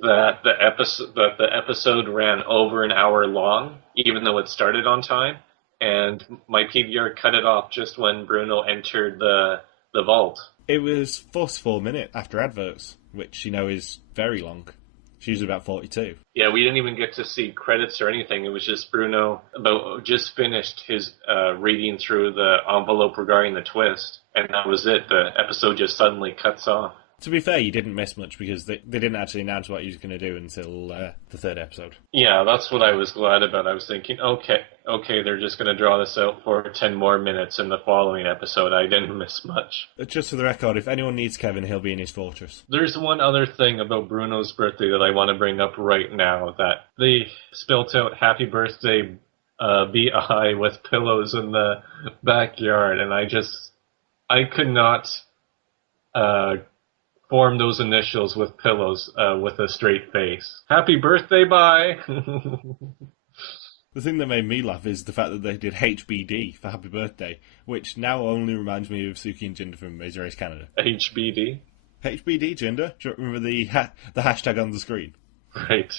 that the episode ran over an hour long, even though it started on time, and my PVR cut it off just when Bruno entered the vault. It was 4 minutes after adverts, which is very long. It's usually about 42. Yeah, we didn't even get to see credits or anything. It was just Bruno just finished his reading through the envelope regarding the twist, and that was it. The episode just suddenly cuts off. To be fair, you didn't miss much because they didn't actually announce what he was going to do until the third episode. Yeah, that's what I was glad about. I was thinking, okay, they're just going to draw this out for 10 more minutes in the following episode. I didn't miss much. Just for the record, if anyone needs Kevin, he'll be in his fortress. There's one other thing about Bruno's birthday that I want to bring up right now, that they spilt out happy birthday BI with pillows in the backyard, and I could not form those initials with pillows with a straight face. Happy birthday, bye! The thing that made me laugh is the fact that they did HBD for Happy Birthday, which now only reminds me of Suki and Jinder from Amazing Race Canada. HBD? HBD, Jinder? Do you remember the hashtag on the screen? Right.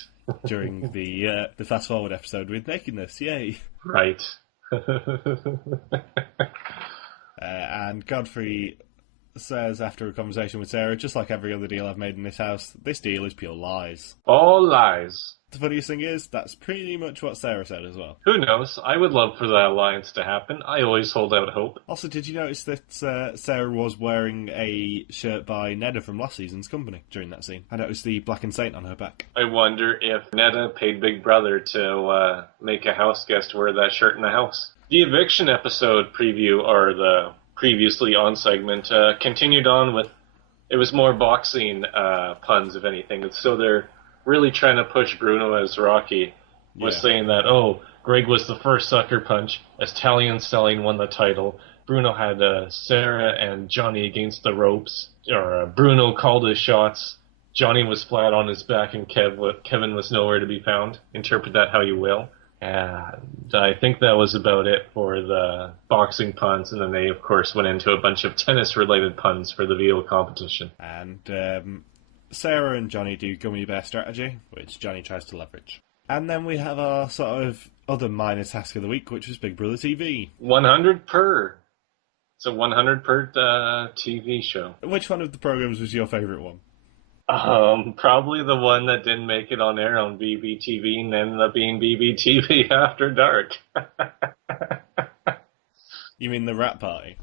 During the Fast Forward episode with nakedness, yay! Right. And Godfrey says after a conversation with Sarah, "Just like every other deal I've made in this house, this deal is pure lies." All lies. The funniest thing is, that's pretty much what Sarah said as well. Who knows? I would love for that alliance to happen. I always hold out hope. Also, did you notice that Sarah was wearing a shirt by Neda from last season's company during that scene? I noticed the Black and Saint on her back. I wonder if Neda paid Big Brother to make a house guest wear that shirt in the house. The eviction episode preview, or the previously on segment, continued on with, it was more boxing puns, if anything. So they're really trying to push Bruno as Rocky. Was saying that, Greg was the first sucker punch, as Tally and Stelling won the title. Bruno had Sarah and Johnny against the ropes, or Bruno called his shots, Johnny was flat on his back and Kevin was nowhere to be found. Interpret that how you will. And I think that was about it for the boxing puns, and then they, of course, went into a bunch of tennis-related puns for the veto competition. And Sarah and Johnny do Gummy Bear strategy, which Johnny tries to leverage. And then we have our sort of other minor task of the week, which was Big Brother TV. 100 per. It's a 100 per TV show. Which one of the programs was your favourite one? Probably the one that didn't make it on air on BBTV and ended up being BBTV After Dark. You mean the rap party?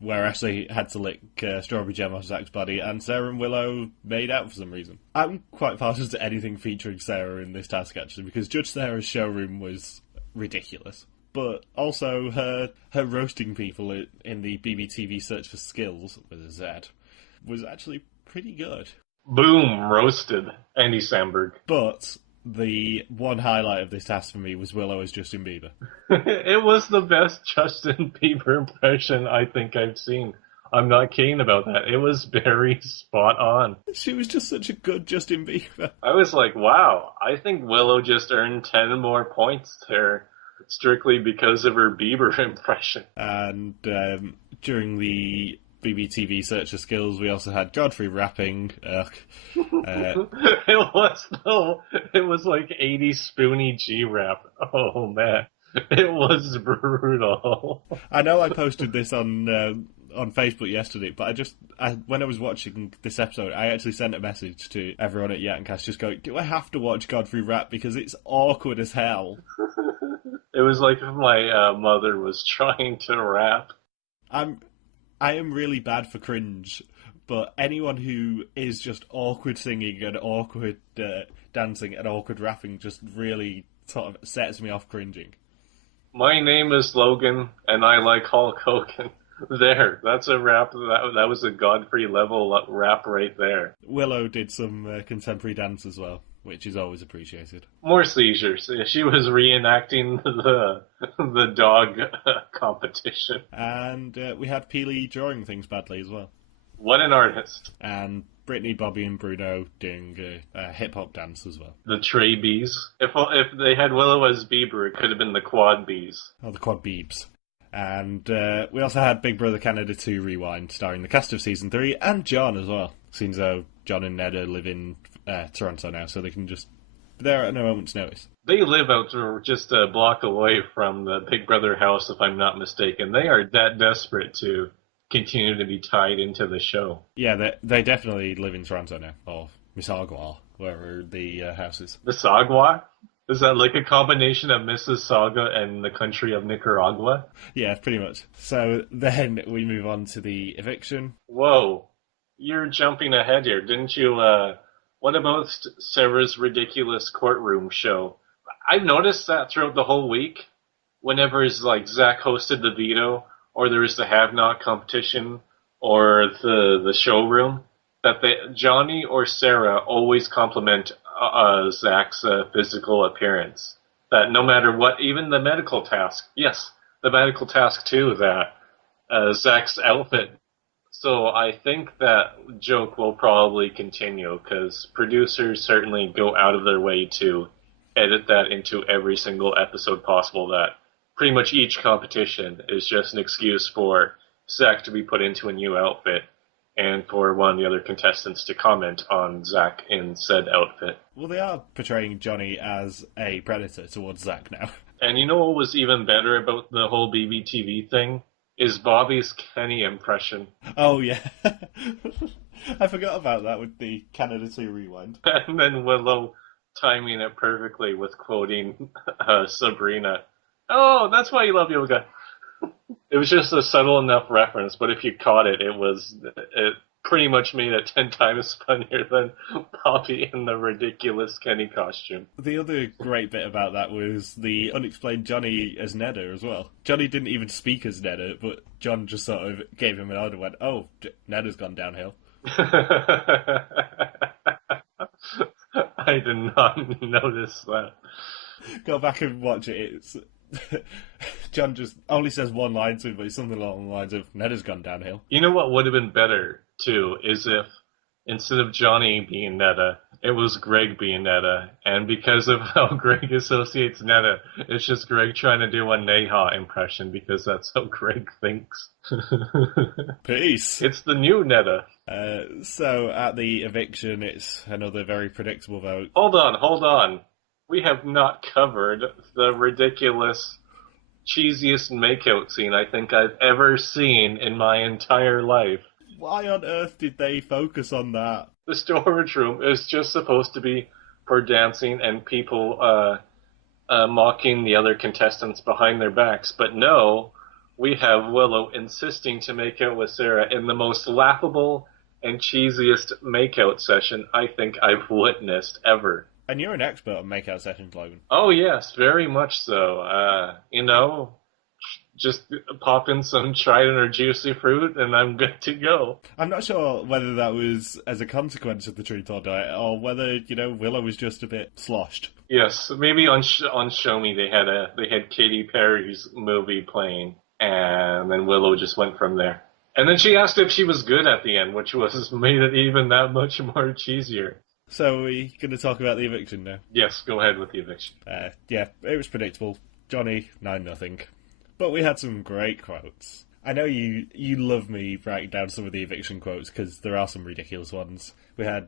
Where Ashley had to lick Strawberry Jam off Zach's body and Sarah and Willow made out for some reason. I'm quite partial to anything featuring Sarah in this task, actually, because Judge Sarah's showroom was ridiculous. But also her roasting people in the BBTV Search for Skills, with a Z, was actually pretty good. Boom, roasted. Andy Samberg. But the one highlight of this task for me was Willow as Justin Bieber. It was the best Justin Bieber impression I think I've seen. I'm not kidding about that. It was very spot on. She was just such a good Justin Bieber. I was like, wow, I think Willow just earned 10 more points there, strictly because of her Bieber impression. And during the BBTV Search for Skills, we also had Godfrey rapping. It was like 80s Spoonie G-rap. Oh man, it was brutal. I know I posted this on Facebook yesterday, but when I was watching this episode, I actually sent a message to everyone at yatncast just going, do I have to watch Godfrey rap because it's awkward as hell? It was like if my mother was trying to rap. I am really bad for cringe, but anyone who is just awkward singing and awkward dancing and awkward rapping just really sort of sets me off cringing. My name is Logan, and I like Hulk Hogan. There, that's a rap. That was a Godfrey level rap right there. Willow did some contemporary dance as well, which is always appreciated. More seizures. She was reenacting the dog competition. And we had Peely drawing things badly as well. What an artist. And Brittany, Bobby, and Bruno doing a hip-hop dance as well. The Trey Bees. If they had Willow as Bieber, it could have been the Quad Bees. Oh, the Quad Beebs. And we also had Big Brother Canada 2 Rewind, starring the cast of Season 3 and John as well. Seems though John and Neda live in Toronto now, so they can just be there at no moment's notice. They live out just a block away from the Big Brother house, if I'm not mistaken. They are that desperate to continue to be tied into the show. Yeah, they definitely live in Toronto now, or Mississauga, wherever the house is. Mississauga? Is that like a combination of Mississauga and the country of Nicaragua? Yeah, pretty much. So then we move on to the eviction. Whoa, you're jumping ahead here, didn't you? What about Sarah's ridiculous courtroom show? I've noticed that throughout the whole week, whenever it's like Zach hosted the veto, or there was the have-not competition, or the showroom, that Johnny or Sarah always compliment Zach's physical appearance. That no matter what, even the medical task, yes, the medical task too, that Zach's outfit. So I think that joke will probably continue, because producers certainly go out of their way to edit that into every single episode possible, that pretty much each competition is just an excuse for Zach to be put into a new outfit, and for one of the other contestants to comment on Zach in said outfit. Well, they are portraying Johnny as a predator towards Zach now. And you know what was even better about the whole BBTV thing? Is Bobby's Kenny impression. Oh, yeah. I forgot about that with the Canada 2 Rewind. And then Willow timing it perfectly with quoting Sabrina. Oh, that's why you love yoga. It was just a subtle enough reference, but if you caught it, it pretty much made it 10 times funnier than Poppy in the ridiculous Kenny costume. The other great bit about that was the unexplained Johnny as Neda as well. Johnny didn't even speak as Neda, but John just sort of gave him an order and went, oh, Neda's gone downhill. I did not notice that. Go back and watch it. It's John just only says one line to him, but it's something along the lines of, Neda's gone downhill. You know what would have been better, too, is if instead of Johnny being Netta, it was Greg being Netta. And because of how Greg associates Netta, it's just Greg trying to do a Neha impression because that's how Greg thinks. Peace. It's the new Netta. So at the eviction, it's another very predictable vote. Hold on. We have not covered the ridiculous, cheesiest makeout scene I think I've ever seen in my entire life. Why on earth did they focus on that? The storage room is just supposed to be for dancing and people mocking the other contestants behind their backs. But no, we have Willow insisting to make out with Sarah in the most laughable and cheesiest makeout session I think I've witnessed ever. And you're an expert on makeout sessions, Logan. Oh yes, very much so. Just pop in some trident or juicy fruit and I'm good to go. I'm not sure whether that was as a consequence of the Truth or Diet, or whether, Willow was just a bit sloshed. Yes, maybe on Show Me they had Katy Perry's movie playing, and then Willow just went from there. And then she asked if she was good at the end, which was made it even that much more cheesier. So are we going to talk about the eviction now? Yes, go ahead with the eviction. Yeah, it was predictable. Johnny, 9-0. But we had some great quotes. I know you love me writing down some of the eviction quotes because there are some ridiculous ones. We had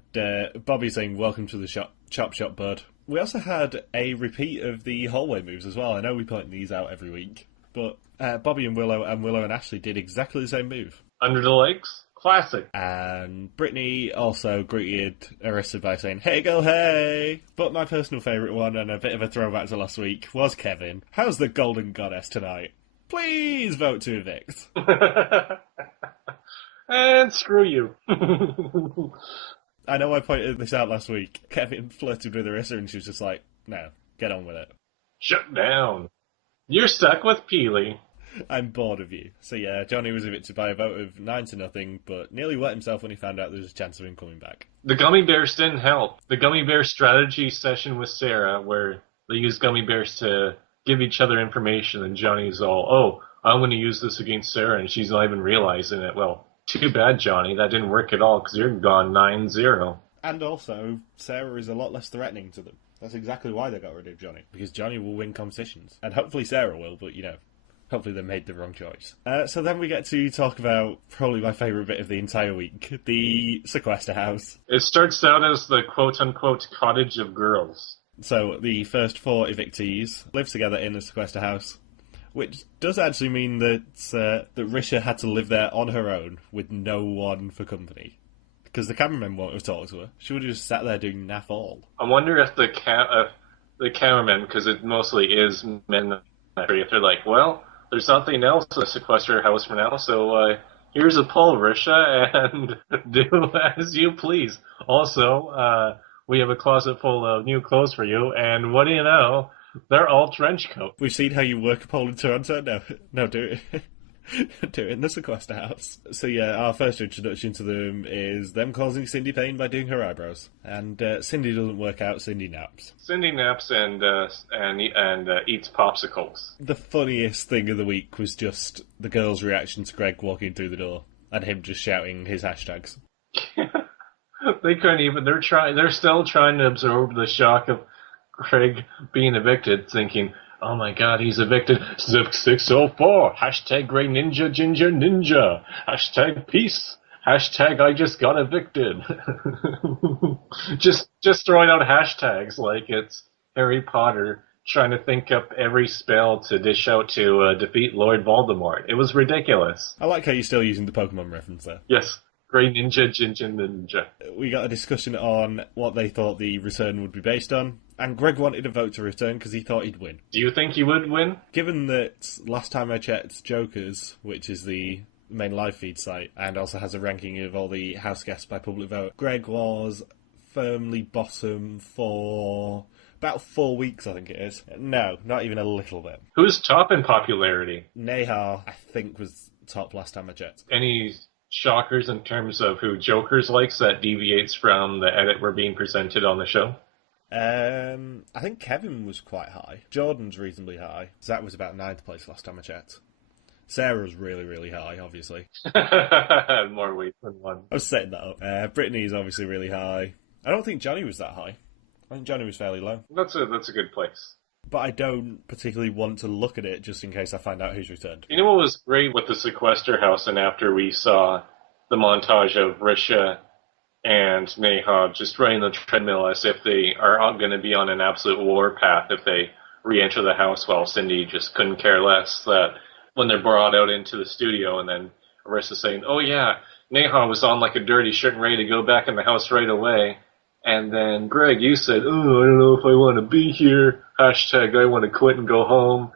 Bobby saying, "Welcome to the chop shop, bud." We also had a repeat of the hallway moves as well. I know we point these out every week, but Bobby and Willow and Ashley did exactly the same move. Under the legs? Classic. And Brittany also greeted Arissa by saying, "Hey girl, hey!" But my personal favourite one, and a bit of a throwback to last week, was Kevin. "How's the Golden Goddess tonight? Please vote to evict." And screw you. I know I pointed this out last week. Kevin flirted with Arissa and she was just like, "No, get on with it. Shut down. You're stuck with Peely. I'm bored of you." So yeah, Johnny was evicted by a vote of 9-0, but nearly wet himself when he found out there was a chance of him coming back. The gummy bears didn't help. The gummy bear strategy session with Sarah, where they use gummy bears to give each other information, and Johnny's all, "Oh, I'm going to use this against Sarah," and she's not even realizing it. Well, too bad, Johnny. That didn't work at all, because you're gone 9-0. And also, Sarah is a lot less threatening to them. That's exactly why they got rid of Johnny, because Johnny will win competitions. And hopefully Sarah will, but hopefully they made the wrong choice. So then we get to talk about probably my favourite bit of the entire week, the sequester house. It starts out as the quote-unquote cottage of girls. So the first 4 evictees live together in the sequester house, which does actually mean that Risha had to live there on her own with no one for company. Because the cameraman won't have talked to her. She would have just sat there doing naff all. I wonder if the cameraman, because it mostly is men, if they're like, "Well, there's nothing else in the sequester house for now, so here's a poll, Risha, and do as you please. Also, we have a closet full of new clothes for you, and what do you know? They're all trench coats." We've seen how you work a poll in Toronto. No, do it. Do it in the sequester house. So yeah, our first introduction to them is them causing Cindy pain by doing her eyebrows. And Cindy doesn't work out, Cindy naps. Cindy naps and eats popsicles. The funniest thing of the week was just the girls' reaction to Greg walking through the door and him just shouting his hashtags. They couldn't even. They're still trying to absorb the shock of Greg being evicted, thinking, "Oh my God, he's evicted. Zip 604. Hashtag Grey Ninja Ginger Ninja. Hashtag peace. Hashtag I just got evicted." just throwing out hashtags like it's Harry Potter trying to think up every spell to dish out to defeat Lord Voldemort. It was ridiculous. I like how you're still using the Pokemon reference there. Yes. Grey Ninja Ginger Ninja. We got a discussion on what they thought the return would be based on. And Greg wanted a vote to return because he thought he'd win. Do you think he would win? Given that last time I checked Jokers, which is the main live feed site, and also has a ranking of all the house guests by public vote, Greg was firmly bottom for about 4 weeks, I think it is. No, not even a little bit. Who's top in popularity? Neha, I think, was top last time I checked. Any shockers in terms of who Jokers likes that deviates from the edit we're being presented on the show? I think Kevin was quite high. Jordan's reasonably high. Zach was about 9th place last time I checked. Sarah's really, really high, obviously. More weight than one. I was setting that up. Brittany is obviously really high. I don't think Johnny was that high. I think Johnny was fairly low. That's a good place. But I don't particularly want to look at it just in case I find out who's returned. You know what was great with the sequester house, and after we saw the montage of Risha and Neha just running the treadmill as if they are going to be on an absolute war path if they re-enter the house, while Cindy just couldn't care less, that when they're brought out into the studio and then Arissa saying, oh yeah, Neha was on like a dirty shirt and ready to go back in the house right away. And then, Greg, you said, oh, I don't know if I want to be here. Hashtag I want to quit and go home.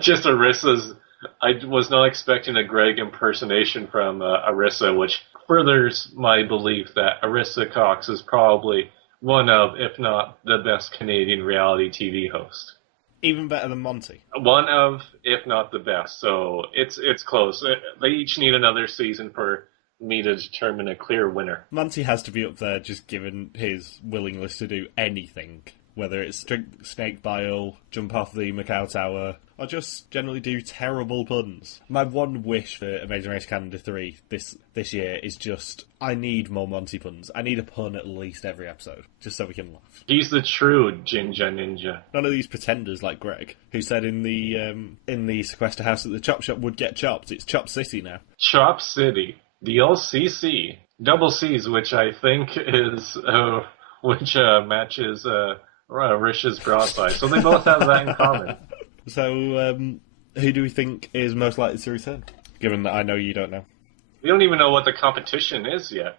Just Arissa's. I was not expecting a Greg impersonation from Arissa, which furthers my belief that Arissa Cox is probably one of, if not the best Canadian reality TV host. Even better than Monty. One of, if not the best. So it's close. They each need another season for me to determine a clear winner. Monty has to be up there just given his willingness to do anything, whether it's drink snake bile, jump off the Macau Tower, or just generally do terrible puns. My one wish for Amazing Race Canada 3 this year is just, I need more Monty puns. I need a pun at least every episode, just so we can laugh. He's the true Jinja Ninja. None of these pretenders like Greg, who said in the sequester house that the Chop Shop would get chopped. It's Chop City now. Chop City. The LCC. Double C's, which I think is, which matches Risha's bra size. So they both have that in common. So, who do we think is most likely to return? Given that I know you don't know. We don't even know what the competition is yet.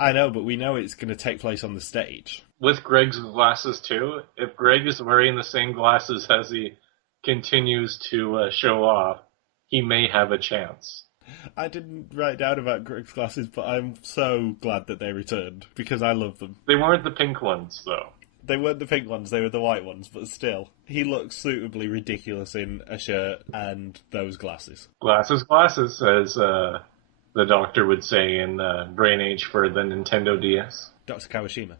I know, but we know it's going to take place on the stage. With Greg's glasses too. If Greg is wearing the same glasses as he continues to show off, he may have a chance. I didn't write down about Greg's glasses, but I'm so glad that they returned, because I love them. They weren't the pink ones, though. They weren't the pink ones, they were the white ones, but still. He looks suitably ridiculous in a shirt and those glasses. Glasses, as the doctor would say in Brain Age for the Nintendo DS. Dr. Kawashima.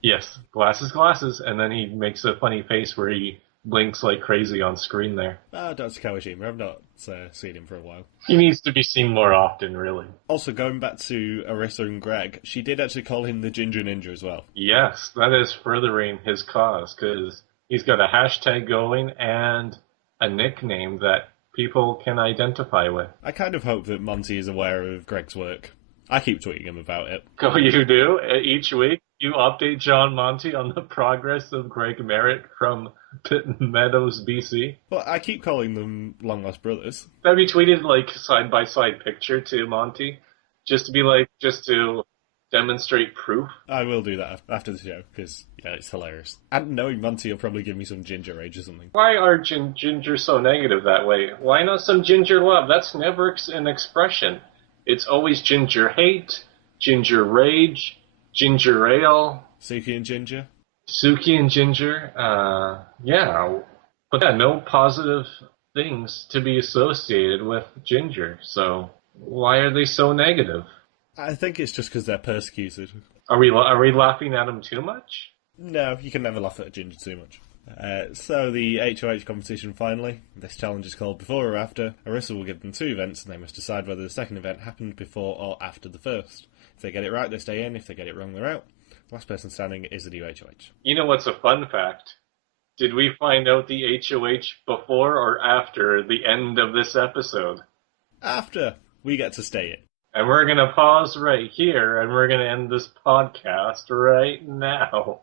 Yes, glasses, and then he makes a funny face where he blinks like crazy on screen there. Dr. Kawashima, I've not seen him for a while. He needs to be seen more often, really. Also, going back to Arissa and Greg, she did actually call him the Ginger Ninja as well. Yes, that is furthering his cause, because he's got a hashtag going and a nickname that people can identify with. I kind of hope that Monty is aware of Greg's work. I keep tweeting him about it. Oh, you do? Each week, you update John Monty on the progress of Greg Merritt from Pitt Meadows, BC. Well, I keep calling them Long Lost Brothers. Have you tweeted, like, side-by-side picture to Monty? Just to demonstrate proof? I will do that after the show, because, yeah, it's hilarious. And knowing Monty will probably give me some ginger rage or something. Why are Ginger so negative that way? Why not some ginger love? That's never an expression. It's always ginger hate, ginger rage, ginger ale. Suki and Ginger? Suki and Ginger, yeah. But yeah, no positive things to be associated with Ginger, so why are they so negative? I think it's just because they're persecuted. Are we laughing at them too much? No, you can never laugh at a Ginger too much. So the HOH competition finally. This challenge is called Before or After. Arissa will give them two events and they must decide whether the second event happened before or after the first. If they get it right, they stay in. If they get it wrong, they're out. Last person standing is the new HOH. You know what's a fun fact? Did we find out the HOH before or after the end of this episode? After. We get to stay in. And we're going to pause right here and we're going to end this podcast right now.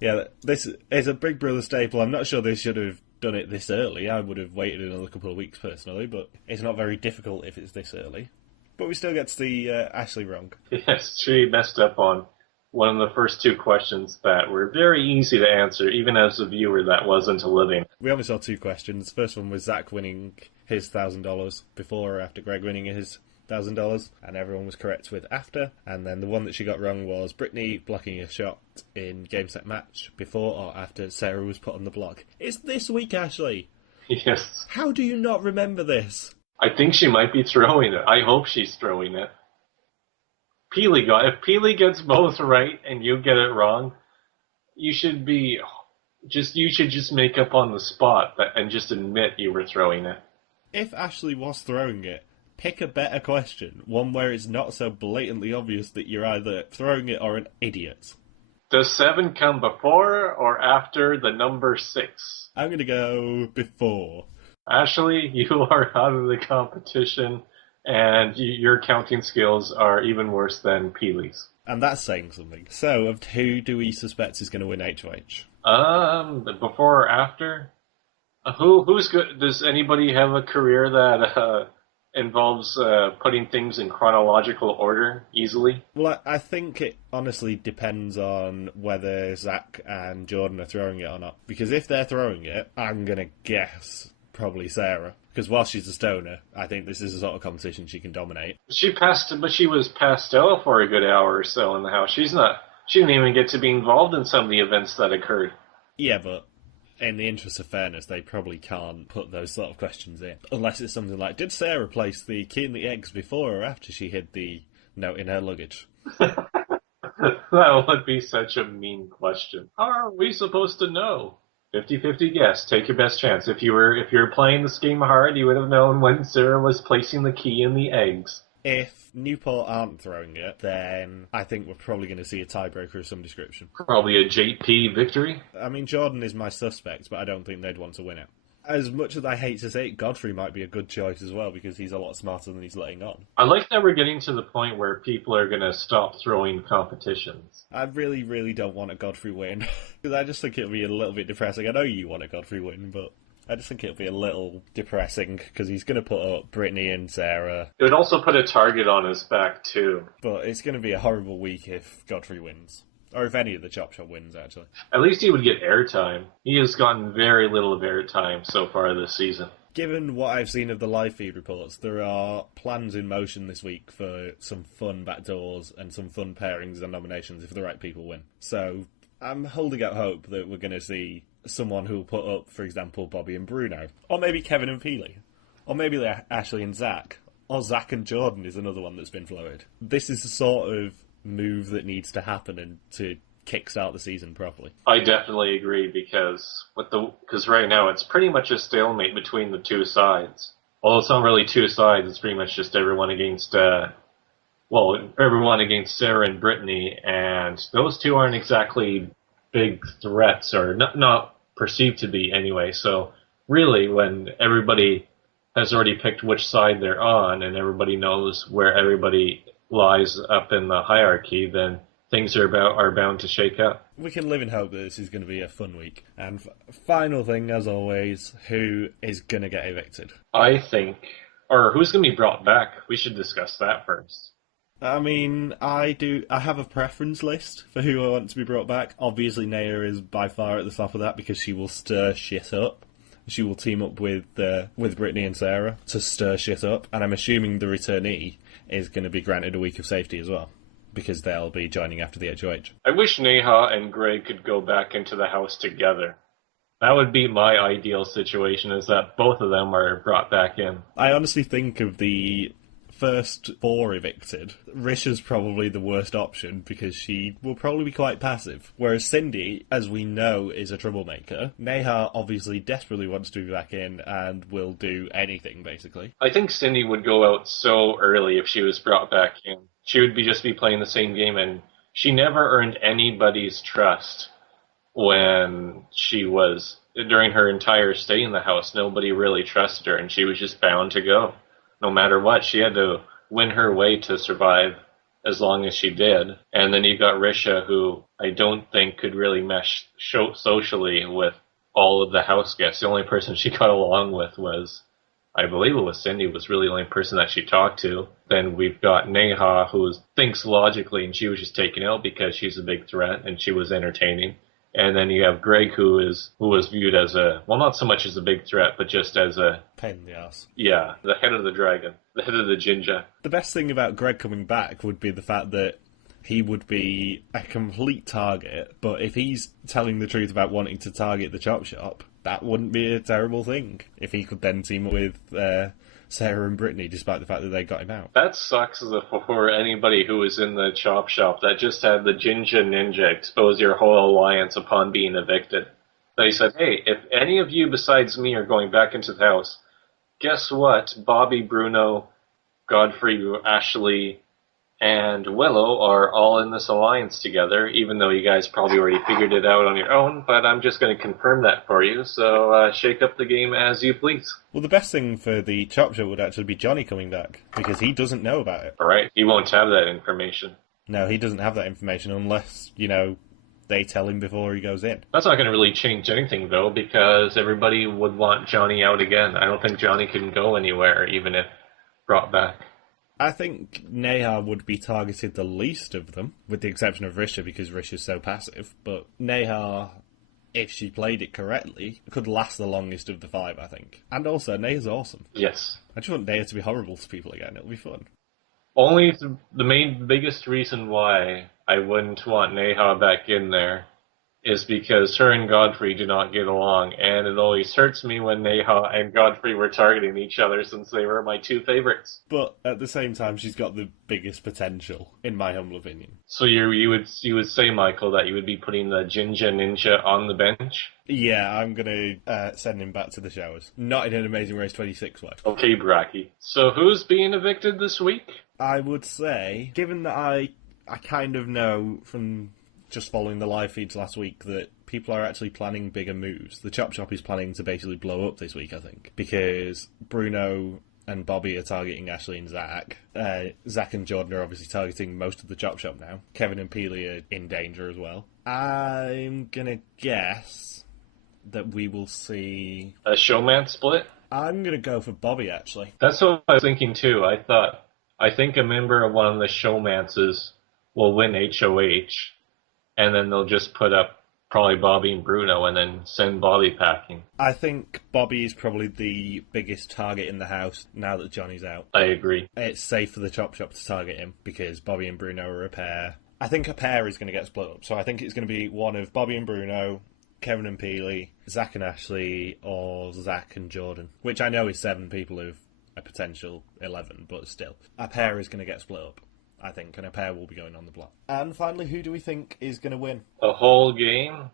Yeah, this is a Big Brother staple. I'm not sure they should have done it this early. I would have waited another couple of weeks personally, but it's not very difficult if it's this early. But we still get to see Ashley wrong. Yes, she messed up on one of the first two questions that were very easy to answer, even as a viewer that wasn't a living. We only saw two questions. The first one was Zach winning his $1,000 before or after Greg winning his $1,000, and everyone was correct with after. And then the one that she got wrong was Brittany blocking a shot in Game Set Match before or after Sarah was put on the block. It's this week, Ashley. Yes. How do you not remember this? I think she might be throwing it. I hope she's throwing it. If Peely gets both right and you get it wrong, you should just make up on the spot and just admit you were throwing it. if Ashley was throwing it, pick a better question. One where it's not so blatantly obvious that you're either throwing it or an idiot. Does 7 come before or after the number 6? I'm going to go before. Ashley, you are out of the competition, and your counting skills are even worse than Peely's. And that's saying something. So, who do we suspect is going to win HOH? Before or after? Who's good? Does anybody have a career that involves putting things in chronological order easily? Well, I think it honestly depends on whether Zach and Jordan are throwing it or not. Because if they're throwing it, I'm going to guess probably Sarah. Because while she's a stoner, I think this is a sort of competition she can dominate. She was pastel for a good hour or so in the house. She didn't even get to be involved in some of the events that occurred. Yeah, but in the interest of fairness, they probably can't put those sort of questions in. Unless it's something like, did Sarah place the key in the eggs before or after she hid the note in her luggage? That would be such a mean question. How are we supposed to know? 50-50 guess. Take your best chance. If you were playing this game hard, you would have known when Sarah was placing the key in the eggs. If Newport aren't throwing it, then I think we're probably going to see a tiebreaker of some description. Probably a JP victory. I mean, Jordan is my suspect, but I don't think they'd want to win it. As much as I hate to say it, Godfrey might be a good choice as well, because he's a lot smarter than he's letting on. I like that we're getting to the point where people are going to stop throwing competitions. I really, really don't want a Godfrey win, because I just think it'll be a little bit depressing. I know you want a Godfrey win, but I just think it'll be a little depressing, because he's going to put up Brittany and Sarah. It would also put a target on his back, too. But it's going to be a horrible week if Godfrey wins. Or if any of the Chop Shop wins, actually. At least he would get airtime. He has gotten very little airtime so far this season. Given what I've seen of the live feed reports, there are plans in motion this week for some fun backdoors and some fun pairings and nominations if the right people win. So I'm holding out hope that we're going to see someone who will put up, for example, Bobby and Bruno. Or maybe Kevin and Peely. Or maybe Ashley and Zach. Or Zach and Jordan is another one that's been floated. This is the sort of move that needs to happen and to kickstart the season properly. I definitely agree because right now it's pretty much a stalemate between the two sides. Well, it's not really two sides. It's pretty much just everyone against everyone against Sarah and Brittany, and those two aren't exactly big threats, or not perceived to be anyway. So really, when everybody has already picked which side they're on and everybody knows where everybody lies up in the hierarchy, then things are bound to shake up. We can live in hope that this is going to be a fun week. And final thing, as always, who is going to get evicted? I think, or who's going to be brought back? We should discuss that first. I mean, I have a preference list for who I want to be brought back. Obviously, Naya is by far at the top of that because she will stir shit up. She will team up with Brittany and Sarah to stir shit up. And I'm assuming the returnee is going to be granted a week of safety as well, because they'll be joining after the HOH. I wish Neha and Greg could go back into the house together. That would be my ideal situation, is that both of them are brought back in. I honestly think of the first 4 evicted, Risha's probably the worst option because she will probably be quite passive. Whereas Cindy, as we know, is a troublemaker. Neha obviously desperately wants to be back in and will do anything, basically. I think Cindy would go out so early if she was brought back in. She would just be playing the same game, and she never earned anybody's trust when she was, during her entire stay in the house, nobody really trusted her, and she was just bound to go. No matter what, she had to win her way to survive as long as she did. And then you've got Risha, who I don't think could really mesh socially with all of the house guests. The only person she got along with was, I believe it was Cindy, was really the only person that she talked to. Then we've got Neha, who thinks logically, and she was just taken out because she's a big threat and she was entertaining. And then you have Greg, who was viewed as not so much as a big threat, but just as a pain in the ass. Yeah, the head of the dragon, the head of the ginger. The best thing about Greg coming back would be the fact that he would be a complete target, but if he's telling the truth about wanting to target the chop shop, that wouldn't be a terrible thing. If he could then team up with Sarah and Brittany, despite the fact that they got him out. That sucks for anybody who was in the chop shop that just had the Ginger Ninja expose your whole alliance upon being evicted. They said, hey, if any of you besides me are going back into the house, guess what? Bobby, Bruno, Godfrey, Ashley, and Willow are all in this alliance together, even though you guys probably already figured it out on your own, but I'm just going to confirm that for you, so shake up the game as you please. Well, the best thing for the Chop Shop would actually be Johnny coming back, because he doesn't know about it. Alright, he won't have that information. No, he doesn't have that information unless, they tell him before he goes in. That's not going to really change anything, though, because everybody would want Johnny out again. I don't think Johnny can go anywhere, even if brought back. I think Neha would be targeted the least of them, with the exception of Risha, because Risha's so passive. But Neha, if she played it correctly, could last the longest of the 5, I think. And also, Neha's awesome. Yes. I just want Neha to be horrible to people again. It'll be fun. Only the biggest reason why I wouldn't want Neha back in there is because her and Godfrey do not get along, and it always hurts me when Neha and Godfrey were targeting each other since they were my 2 favorites. But at the same time, she's got the biggest potential, in my humble opinion. So you would say, Michael, that you would be putting the Jinja Ninja on the bench? Yeah, I'm going to send him back to the showers. Not in an Amazing Race 26 way. Okay, Bracky. So who's being evicted this week? I would say, given that I kind of know from just following the live feeds last week that people are actually planning bigger moves. The Chop Shop is planning to basically blow up this week, I think, because Bruno and Bobby are targeting Ashley and Zach. Zach and Jordan are obviously targeting most of the Chop Shop now. Kevin and Peely are in danger as well. I'm gonna guess that we will see a showman split? I'm gonna go for Bobby, actually. That's what I was thinking too. I think a member of one of the showmances will win HOH, and then they'll just put up probably Bobby and Bruno and then send Bobby packing. I think Bobby is probably the biggest target in the house now that Johnny's out. I agree. It's safe for the Chop Shop to target him because Bobby and Bruno are a pair. I think a pair is going to get split up, so I think it's going to be one of Bobby and Bruno, Kevin and Peely, Zach and Ashley, or Zach and Jordan, which I know is 7 people of a potential 11, but still. A pair is going to get split up, I think, and a pair will be going on the block. And finally, who do we think is going to win? A whole game?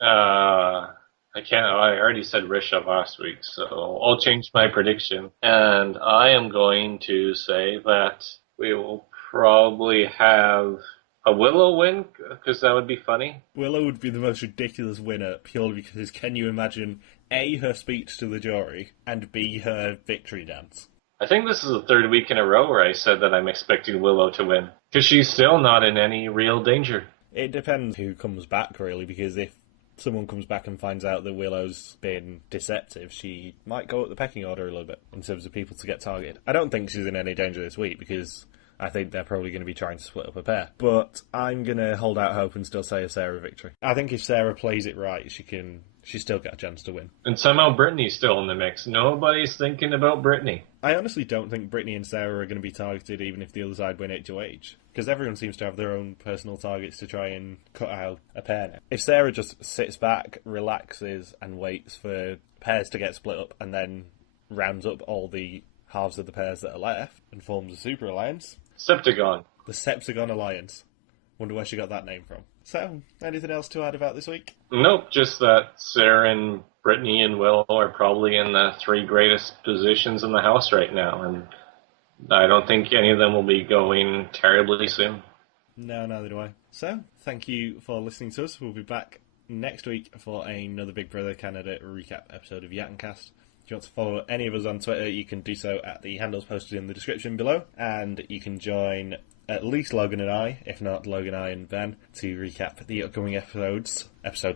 I already said Risha last week, so I'll change my prediction. And I am going to say that we will probably have a Willow win, because that would be funny. Willow would be the most ridiculous winner, purely because can you imagine A, her speech to the jury, and B, her victory dance? I think this is the 3rd week in a row where I said that I'm expecting Willow to win, because she's still not in any real danger. It depends who comes back, really, because if someone comes back and finds out that Willow's been deceptive, she might go up the pecking order a little bit in terms of people to get targeted. I don't think she's in any danger this week, because I think they're probably going to be trying to split up a pair. But I'm going to hold out hope and still say a Sarah victory. I think if Sarah plays it right, she still got a chance to win. And somehow Brittany's still in the mix. Nobody's thinking about Brittany. I honestly don't think Brittany and Sarah are going to be targeted even if the other side win HOH. Because everyone seems to have their own personal targets to try and cut out a pair now. If Sarah just sits back, relaxes, and waits for pairs to get split up and then rounds up all the halves of the pairs that are left and forms a super alliance... Septagon. The Septagon Alliance. Wonder where she got that name from. So, anything else to add about this week? Nope, just that Sarah and Brittany and Willow are probably in the 3 greatest positions in the house right now, and I don't think any of them will be going terribly soon. No, neither do I. So, thank you for listening to us. We'll be back next week for another Big Brother Canada recap episode of yatncast. If you want to follow any of us on Twitter, you can do so at the handles posted in the description below, and you can join at least Logan and I, if not Logan, I, and Ben, to recap the upcoming episodes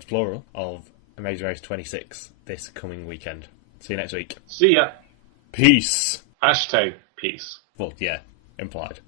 plural, of Amazing Race 26 this coming weekend. See you next week. See ya. Peace. Hashtag peace. Well, yeah, implied.